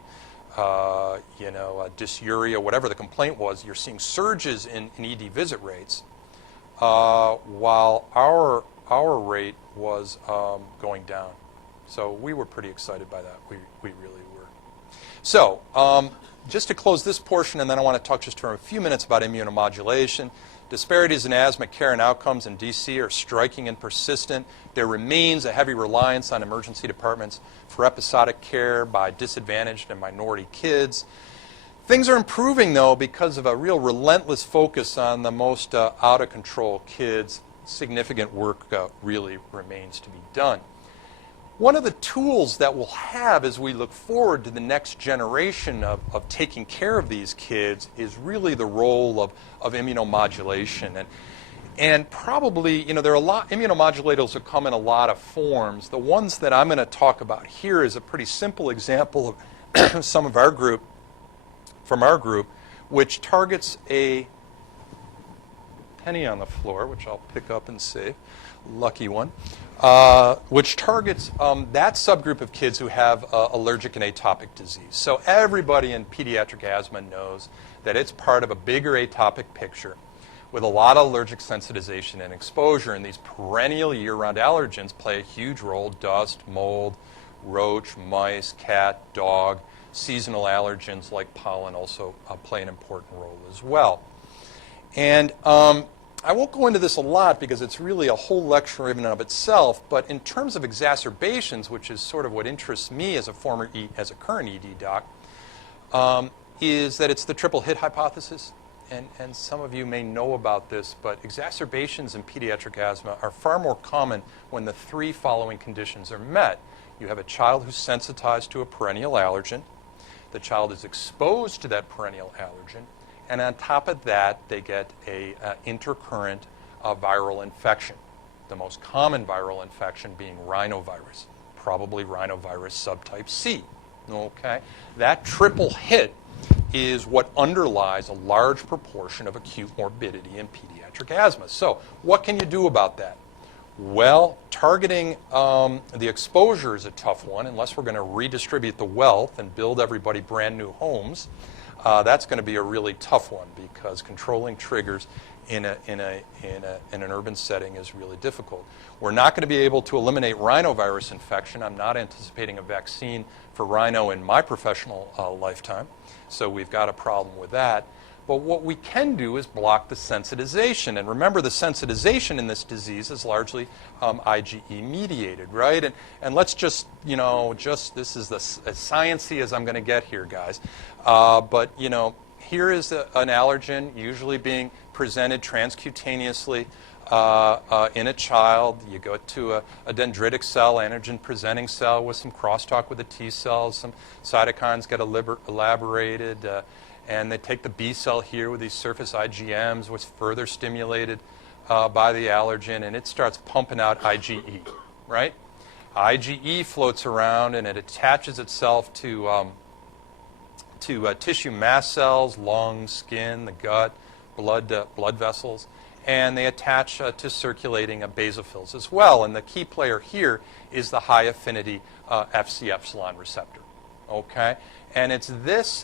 dysuria, whatever the complaint was, you're seeing surges in ED visit rates, while our rate was going down. So we were pretty excited by that. We really were. So just to close this portion, and then I want to talk just for a few minutes about immunomodulation. Disparities in asthma care and outcomes in DC are striking and persistent. There remains a heavy reliance on emergency departments for episodic care by disadvantaged and minority kids. Things are improving, though, because of a real relentless focus on the most out-of-control kids. Significant work really remains to be done. One of the tools that we'll have as we look forward to the next generation of taking care of these kids is really the role of immunomodulation. And probably, you know, there are a lot, immunomodulators have come in a lot of forms. The ones that I'm going to talk about here is a pretty simple example of some of our group, from our group, which targets a penny on the floor, which I'll pick up and save, lucky one, which targets that subgroup of kids who have allergic and atopic disease. So everybody in pediatric asthma knows that it's part of a bigger atopic picture with a lot of allergic sensitization and exposure, and these perennial year-round allergens play a huge role: dust, mold, roach, mice, cat, dog. Seasonal allergens like pollen also play an important role as well. And I won't go into this a lot because it's really a whole lecture in and of itself, but in terms of exacerbations, which is sort of what interests me as a current ED doc, is that it's the triple hit hypothesis. And some of you may know about this, but exacerbations in pediatric asthma are far more common when the three following conditions are met. You have a child who's sensitized to a perennial allergen. The child is exposed to that perennial allergen. And on top of that, they get a intercurrent viral infection. The most common viral infection being rhinovirus, probably rhinovirus subtype C. Okay? That triple hit is what underlies a large proportion of acute morbidity in pediatric asthma. So what can you do about that? Well, targeting the exposure is a tough one, unless we're going to redistribute the wealth and build everybody brand new homes. That's going to be a really tough one because controlling triggers in an urban setting is really difficult. We're not going to be able to eliminate rhinovirus infection. I'm not anticipating a vaccine for rhino in my professional lifetime, so we've got a problem with that. But what we can do is block the sensitization. And remember, the sensitization in this disease is largely IgE mediated, right? And let's just, this is as sciencey as I'm going to get here, guys. But, here is an allergen usually being presented transcutaneously in a child. You go to a dendritic cell, antigen-presenting cell with some crosstalk with the T cells. Some cytokines get elaborated. And they take the B cell here with these surface IgMs, what's further stimulated by the allergen, and it starts pumping out IgE, right? IgE floats around, and it attaches itself to tissue mast cells, lungs, skin, the gut, blood vessels, and they attach to circulating basophils as well. And the key player here is the high affinity Fc epsilon receptor, okay? And it's this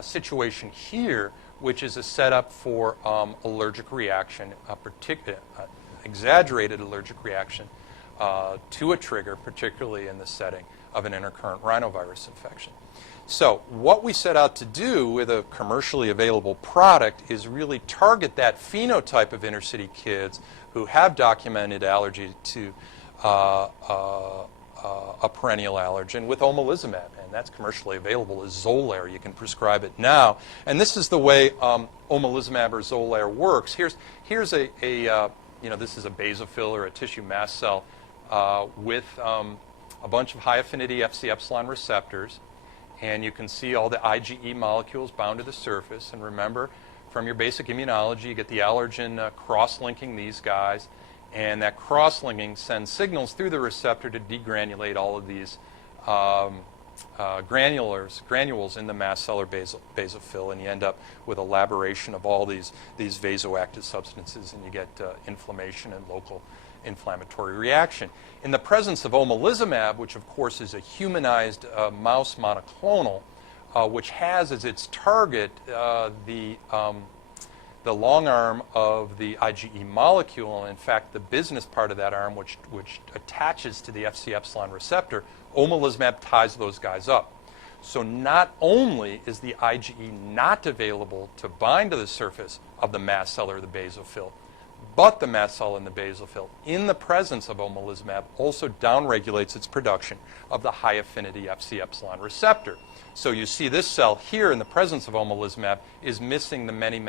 situation here, which is a setup for allergic reaction, exaggerated allergic reaction to a trigger, particularly in the setting of an intercurrent rhinovirus infection. So what we set out to do with a commercially available product is really target that phenotype of inner city kids who have documented allergy to a perennial allergen with omalizumab, and that's commercially available as Xolair. You can prescribe it now, and this is the way omalizumab or Xolair works. Here's this is a basophil or a tissue mast cell with a bunch of high affinity Fc epsilon receptors, and you can see all the IgE molecules bound to the surface. And remember, from your basic immunology, you get the allergen cross-linking these guys. And that cross-linking sends signals through the receptor to degranulate all of these granules in the mast cell or basophil, and you end up with elaboration of all these vasoactive substances, and you get inflammation and local inflammatory reaction. In the presence of omalizumab, which of course is a humanized mouse monoclonal, which has as its target the long arm of the IgE molecule, and in fact the business part of that arm which attaches to the Fc epsilon receptor, omalizumab ties those guys up. So not only is the IgE not available to bind to the surface of the mast cell or the basophil, but the mast cell and the basophil, in the presence of omalizumab, also downregulates its production of the high affinity Fc epsilon receptor. So you see this cell here in the presence of omalizumab is missing the many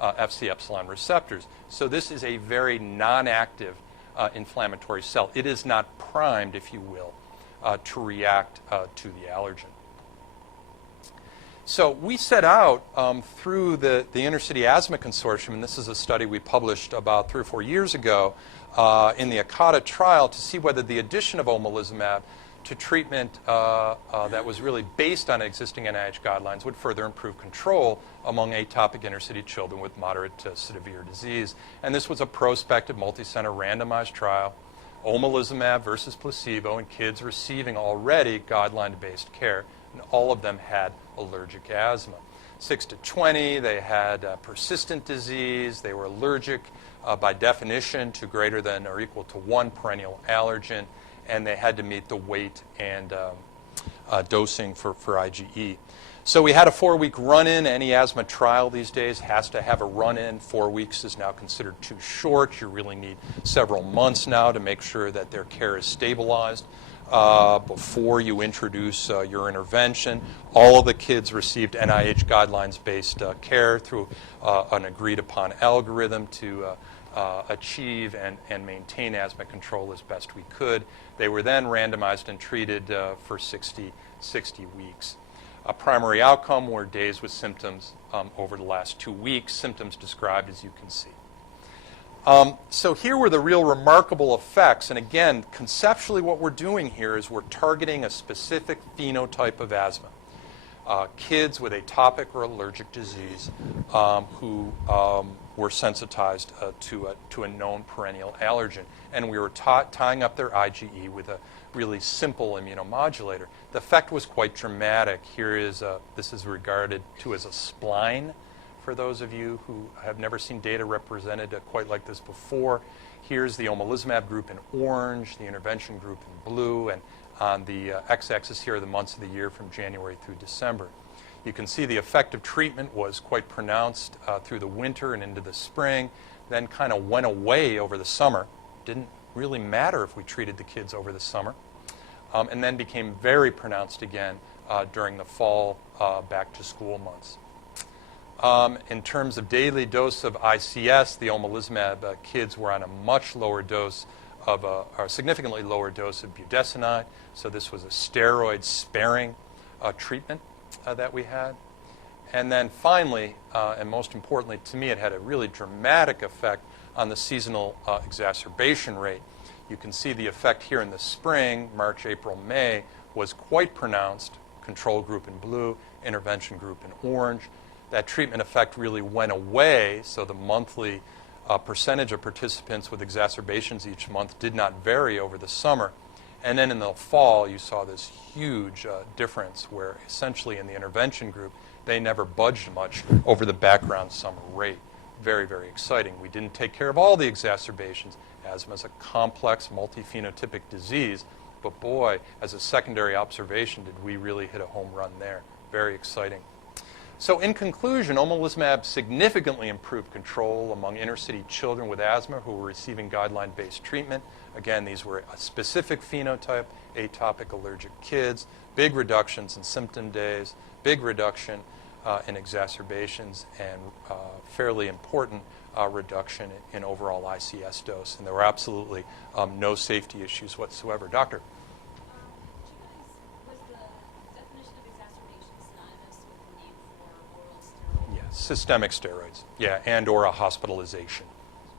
Fc epsilon receptors. So this is a very non-active inflammatory cell. It is not primed, if you will, to react to the allergen. So we set out through the Inner City Asthma Consortium, and this is a study we published about 3 or 4 years ago in the ACADA trial, to see whether the addition of omalizumab to treatment that was really based on existing NIH guidelines would further improve control among atopic inner city children with moderate to severe disease. And this was a prospective, multi-center, randomized trial, omalizumab versus placebo in kids receiving already guideline-based care, and all of them had allergic asthma. 6 to 20, they had persistent disease, they were allergic by definition to greater than or equal to 1 perennial allergen, and they had to meet the weight and dosing for IgE. So we had a 4-week run-in. Any asthma trial these days has to have a run-in. 4 weeks is now considered too short. You really need several months now to make sure that their care is stabilized before you introduce your intervention. All of the kids received NIH guidelines-based care through an agreed-upon algorithm to achieve and maintain asthma control as best we could. They were then randomized and treated for 60 weeks. A primary outcome were days with symptoms over the last 2 weeks, symptoms described as you can see. So here were the real remarkable effects, and again, conceptually what we're doing here is we're targeting a specific phenotype of asthma. Kids with atopic or allergic disease who were sensitized to a known perennial allergen. And we were tying up their IgE with a really simple immunomodulator. The effect was quite dramatic. This is regarded to as a spline for those of you who have never seen data represented quite like this before. Here's the omalizumab group in orange, the intervention group in blue, and on the x-axis here are the months of the year from January through December. You can see the effective treatment was quite pronounced through the winter and into the spring, then kind of went away over the summer. Didn't really matter if we treated the kids over the summer, and then became very pronounced again during the fall back-to-school months. In terms of daily dose of ICS, the omalizumab kids were on a much lower dose of or significantly lower dose of budesonide. So this was a steroid-sparing treatment that we had. And then finally, and most importantly to me, it had a really dramatic effect on the seasonal exacerbation rate. You can see the effect here in the spring, March, April, May, was quite pronounced. Control group in blue, intervention group in orange. That treatment effect really went away, so the monthly percentage of participants with exacerbations each month did not vary over the summer. And then in the fall, you saw this huge difference where essentially in the intervention group, they never budged much over the background summer rate. Very, very exciting. We didn't take care of all the exacerbations. Asthma is a complex, multi-phenotypic disease, but boy, as a secondary observation, did we really hit a home run there. Very exciting. So in conclusion, omalizumab significantly improved control among inner-city children with asthma who were receiving guideline-based treatment. Again, these were a specific phenotype, atopic allergic kids, big reductions in symptom days, big reduction in exacerbations, and fairly important reduction in overall ICS dose. And there were absolutely no safety issues whatsoever. Doctor? Was the definition of exacerbation synonymous with the need for oral steroids? Yeah, systemic steroids. Yeah, and or a hospitalization.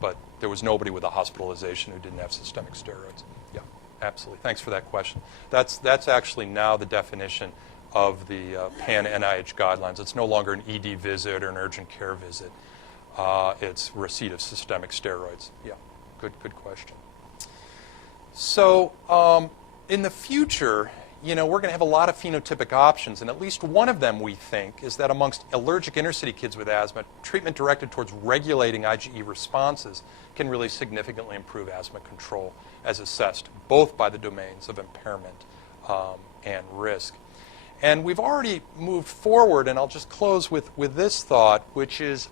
But there was nobody with a hospitalization who didn't have systemic steroids. Yeah, absolutely. Thanks for that question. That's actually now the definition of the pan-NIH guidelines. It's no longer an ED visit or an urgent care visit. It's receipt of systemic steroids. Yeah, good question. So in the future, we're going to have a lot of phenotypic options, and at least one of them, we think, is that amongst allergic inner-city kids with asthma, treatment directed towards regulating IgE responses can really significantly improve asthma control as assessed both by the domains of impairment and risk. And we've already moved forward, and I'll just close with this thought, which is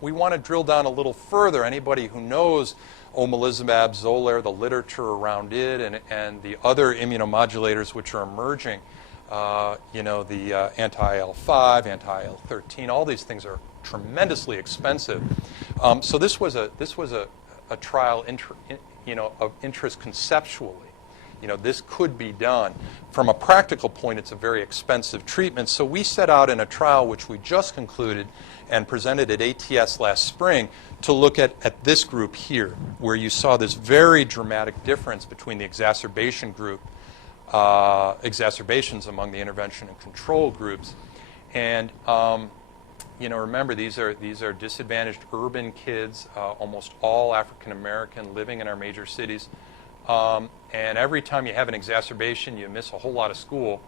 we want to drill down a little further. Anybody who knows omalizumab, Xolair, the literature around it, and the other immunomodulators which are emerging, the anti-IL-5, anti-IL-13, all these things are tremendously expensive. So this was a trial of interest conceptually. This could be done. From a practical point, it's a very expensive treatment. So we set out in a trial which we just concluded and presented at ATS last spring to look at this group here, where you saw this very dramatic difference between the exacerbation group, exacerbations among the intervention and control groups. And remember, these are disadvantaged urban kids, almost all African American, living in our major cities. And every time you have an exacerbation, you miss a whole lot of school.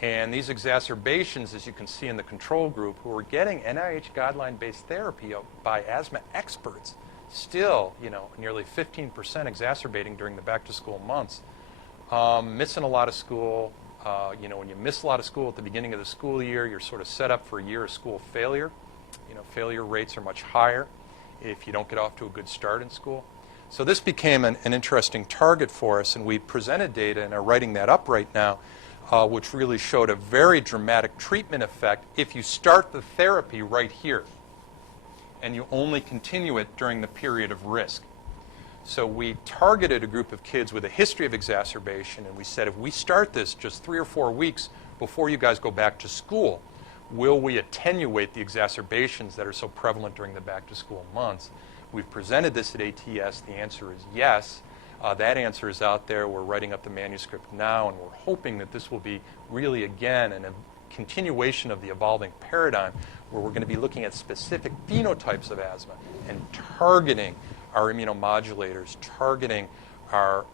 And these exacerbations, as you can see in the control group, who are getting NIH guideline-based therapy by asthma experts, still, nearly 15% exacerbating during the back-to-school months, missing a lot of school. When you miss a lot of school at the beginning of the school year, you're sort of set up for a year of school failure. Failure rates are much higher if you don't get off to a good start in school. So this became an interesting target for us, and we presented data and are writing that up right now, which really showed a very dramatic treatment effect if you start the therapy right here, and you only continue it during the period of risk. So we targeted a group of kids with a history of exacerbation, and we said, if we start this just 3 or 4 weeks before you guys go back to school, will we attenuate the exacerbations that are so prevalent during the back-to-school months? We've presented this at ATS. The answer is yes. That answer is out there. We're writing up the manuscript now, and we're hoping that this will be really, again, a continuation of the evolving paradigm where we're going to be looking at specific phenotypes of asthma and targeting our immunomodulators, targeting our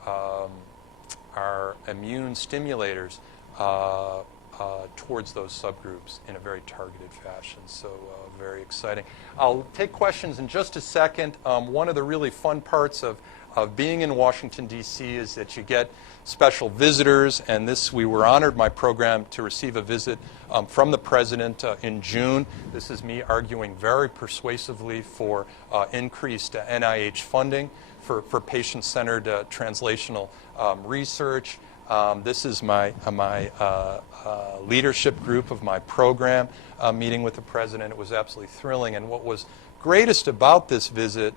immune stimulators towards those subgroups in a very targeted fashion. So very exciting. I'll take questions in just a second. One of the really fun parts of of being in Washington, D.C. is that you get special visitors, and we were honored, my program, to receive a visit from the president in June. This is me arguing very persuasively for increased NIH funding for patient-centered translational research. This is my leadership group of my program meeting with the president. It was absolutely thrilling, and what was greatest about this visit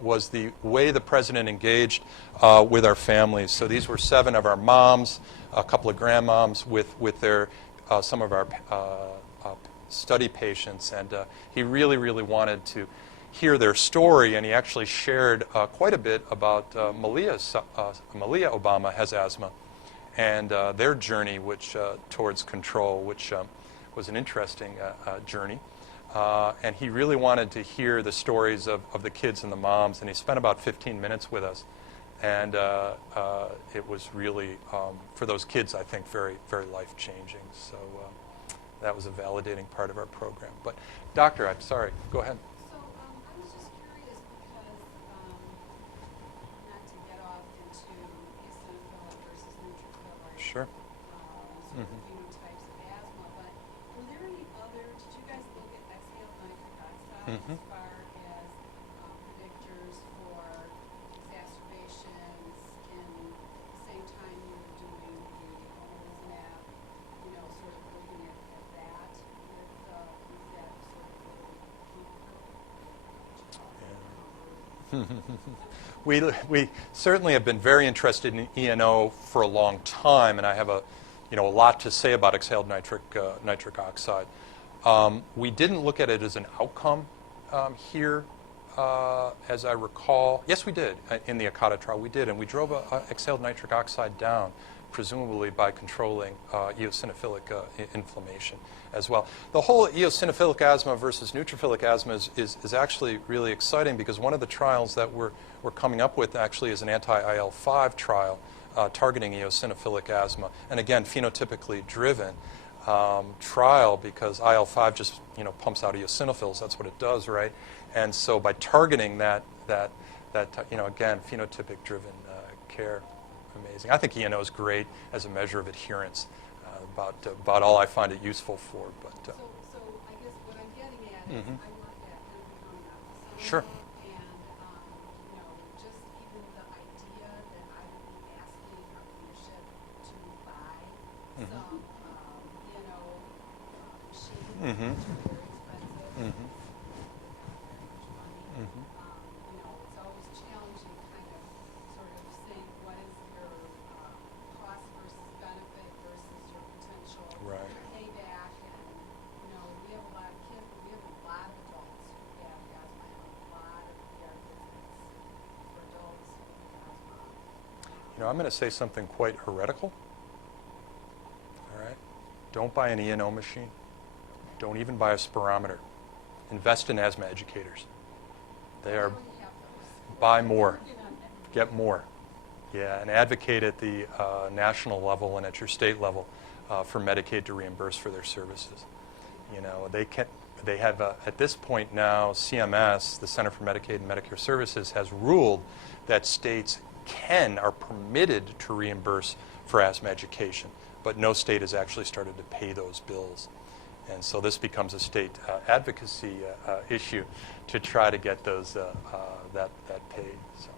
was the way the president engaged with our families. So these were 7 of our moms, a couple of grandmoms with their some of our study patients, and he really, really wanted to hear their story, and he actually shared quite a bit about Malia Obama has asthma, and their journey towards control, which was an interesting journey. And he really wanted to hear the stories of the kids and the moms, and he spent about 15 minutes with us. And it was really, for those kids, I think, very, very life-changing. So that was a validating part of our program. But, Doctor, I'm sorry. Go ahead. So I was just curious because, not to get off into eosinophilic versus neutrophilic Sure. sort of phenotypes of asthma, but were there any other, did you guys look at exhaled nitric oxide as far as predictors for exacerbations in the same time you were doing the omalizumab, sort of looking at that with that sort of We certainly have been very interested in ENO for a long time, and I have a lot to say about exhaled nitric oxide. We didn't look at it as an outcome here, as I recall. Yes, we did in the Akata trial. We did, and we drove exhaled nitric oxide down, presumably by controlling eosinophilic inflammation as well. The whole eosinophilic asthma versus neutrophilic asthma is actually really exciting, because one of the trials that we're coming up with actually is an anti-IL-5 trial targeting eosinophilic asthma, and again, phenotypically driven trial, because IL-5 just pumps out eosinophils. That's what it does, right? And so by targeting that again, phenotypic driven care. Amazing. I think ENO is great as a measure of adherence. About all I find it useful for. But So I guess what I'm getting at is I work at Henry Sure. and just even the idea that I would be asking our leadership to buy some machines, which are very expensive. It's always challenging, kind of, sort of saying what is your cost versus benefit versus your potential Right. payback, and we have a lot of kids, but we have a lot of adults who have asthma, and a lot of ER visits for adults with asthma. I'm going to say something quite heretical. All right. Don't buy an ENO machine. Don't even buy a spirometer. Invest in asthma educators. They are. We have those. Buy more. Get more. Yeah, and advocate at the national level and at your state level for Medicaid to reimburse for their services. They have at this point now, CMS, the Center for Medicaid and Medicare Services, has ruled that states are permitted to reimburse for asthma education, but no state has actually started to pay those bills. And so this becomes a state advocacy issue to try to get those that paid. So,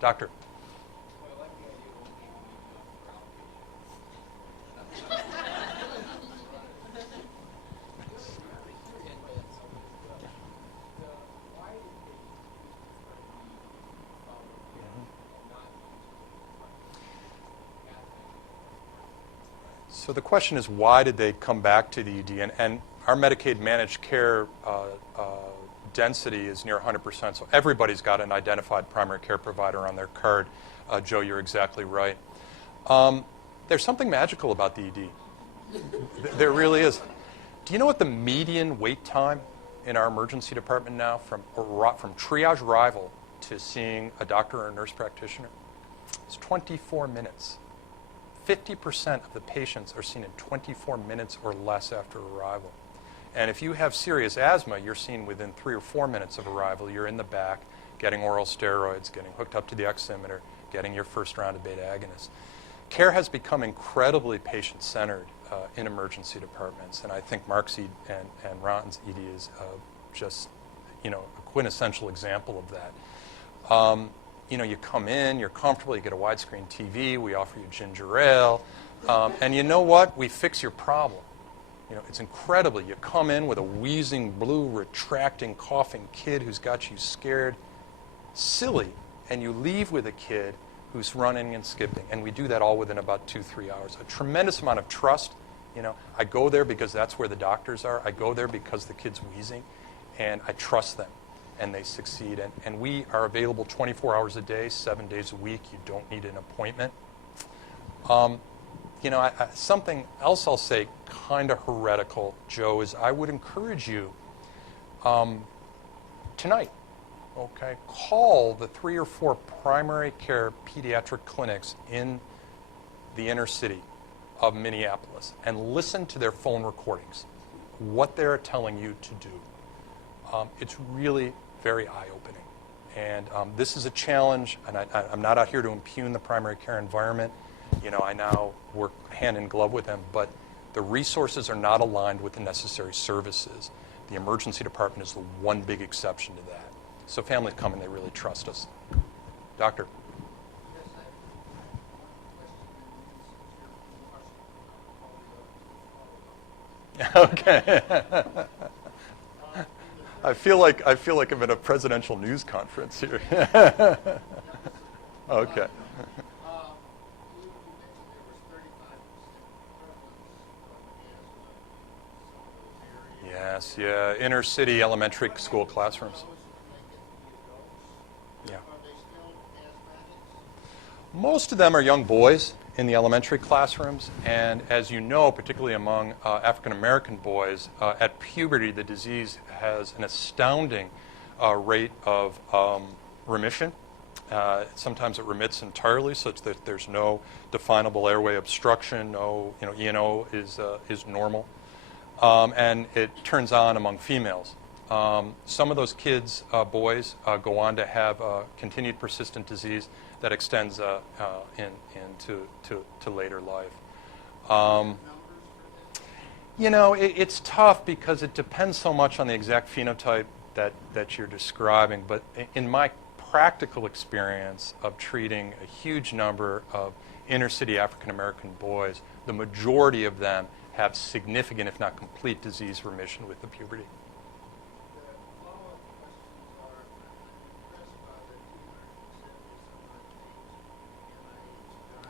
Doctor. So the question is, why did they come back to the ED? And our Medicaid managed care density is near 100%. So everybody's got an identified primary care provider on their card. Joe, you're exactly right. There's something magical about the ED. There really is. Do you know what the median wait time in our emergency department now from triage arrival to seeing a doctor or a nurse practitioner? It's 24 minutes. 50% of the patients are seen in 24 minutes or less after arrival. And if you have serious asthma, you're seen within 3 or 4 minutes of arrival. You're in the back. getting oral steroids, getting hooked up to the oximeter, getting your first round of beta agonists. Care has become incredibly patient-centered in emergency departments, and I think Mark's ED and Ron's ED is just, a quintessential example of that. You come in, you're comfortable, you get a widescreen TV, we offer you ginger ale, and you know what? We fix your problem. It's incredible. You come in with a wheezing, blue, retracting, coughing kid who's got you scared, silly, and you leave with a kid who's running and skipping, and we do that all within about 2-3 hours. A tremendous amount of trust. I go there because that's where the doctors are. I go there because the kid's wheezing, and I trust them, and they succeed. And we are available 24 hours a day, 7 days a week. You don't need an appointment. Something else I'll say, kind of heretical, Joe, is I would encourage you tonight, okay, call the 3 or 4 primary care pediatric clinics in the inner city of Minneapolis and listen to their phone recordings, what they're telling you to do. It's really very eye-opening. And this is a challenge, and I'm not out here to impugn the primary care environment. I now work hand in glove with them, but the resources are not aligned with the necessary services. The emergency department is the one big exception to that. So families come and they really trust us. Doctor? Okay. I feel like I'm in a presidential news conference here. Okay. Yes, yeah, inner city elementary school classrooms. Yeah. Most of them are young boys in the elementary classrooms, and as you know, particularly among African American boys, at puberty the disease has an astounding rate of remission. Sometimes it remits entirely, such that there's no definable airway obstruction. No, ENO is normal. And it turns on among females. Some of those kids, boys, go on to have continued persistent disease that extends into later life. It's tough because it depends so much on the exact phenotype that you're describing. But in my practical experience of treating a huge number of inner city African American boys, the majority of them have significant, if not complete, disease remission with the puberty.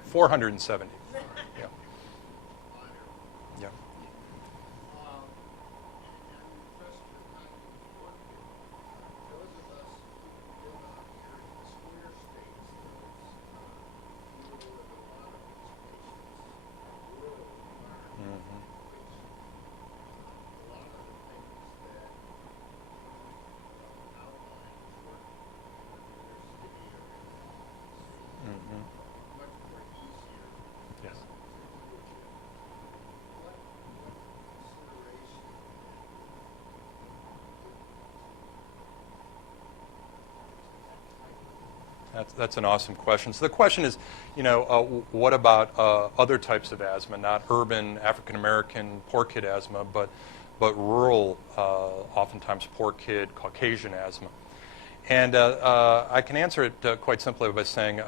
470. Yeah. Yeah. Yes. That's an awesome question. So the question is, what about other types of asthma, not urban African American poor kid asthma, but rural, oftentimes poor kid Caucasian asthma? And I can answer it quite simply by saying,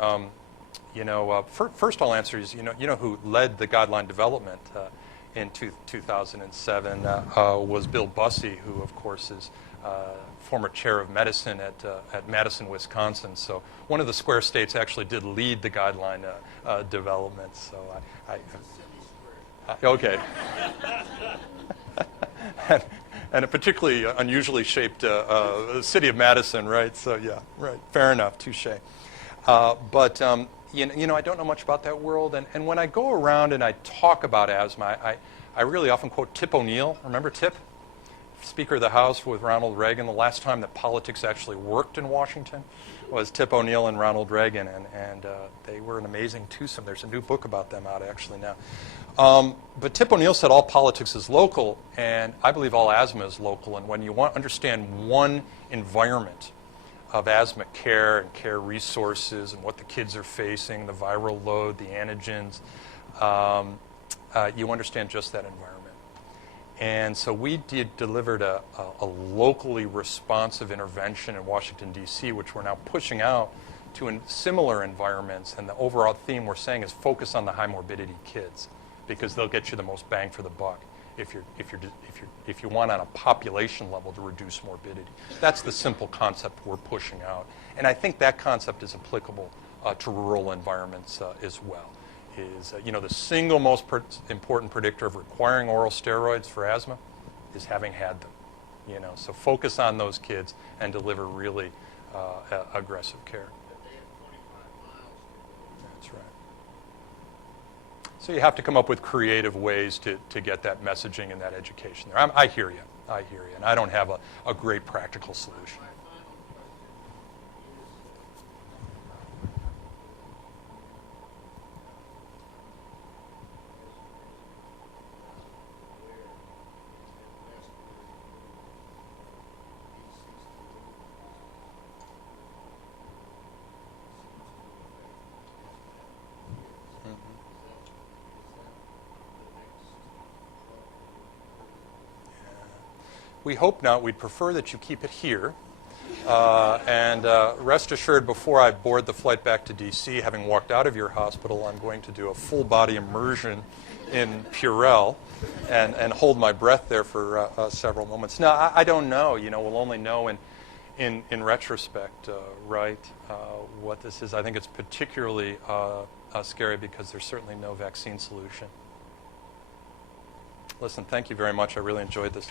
first I'll answer is, who led the guideline development in 2007 was Bill Bussey, who of course is former chair of medicine at Madison, Wisconsin. So one of the square states actually did lead the guideline development. So okay. And a particularly unusually shaped city of Madison, right? So yeah, right. Fair enough. Touche. But I don't know much about that world. And when I go around and I talk about asthma, I really often quote Tip O'Neill. Remember Tip? Speaker of the House with Ronald Reagan. The last time that politics actually worked in Washington was Tip O'Neill and Ronald Reagan. And they were an amazing twosome. There's a new book about them out actually now. But Tip O'Neill said all politics is local, and I believe all asthma is local. And when you want to understand one environment of asthma care and care resources and what the kids are facing, the viral load, the antigens, you understand just that environment. And so we delivered a locally responsive intervention in Washington, D.C., which we're now pushing out to similar environments. And the overall theme we're saying is focus on the high morbidity kids, because they'll get you the most bang for the buck if you want on a population level to reduce morbidity. That's the simple concept we're pushing out. And I think that concept is applicable to rural environments as well. The single most important predictor of requiring oral steroids for asthma is having had them. So focus on those kids and deliver really aggressive care. That's right. So you have to come up with creative ways to get that messaging and that education there. I hear you, and I don't have a great practical solution. We hope not. We'd prefer that you keep it here. And rest assured, before I board the flight back to D.C., having walked out of your hospital, I'm going to do a full-body immersion in Purell and hold my breath there for several moments. Now, I don't know. We'll only know in retrospect, right, what this is. I think it's particularly scary because there's certainly no vaccine solution. Listen, thank you very much. I really enjoyed this.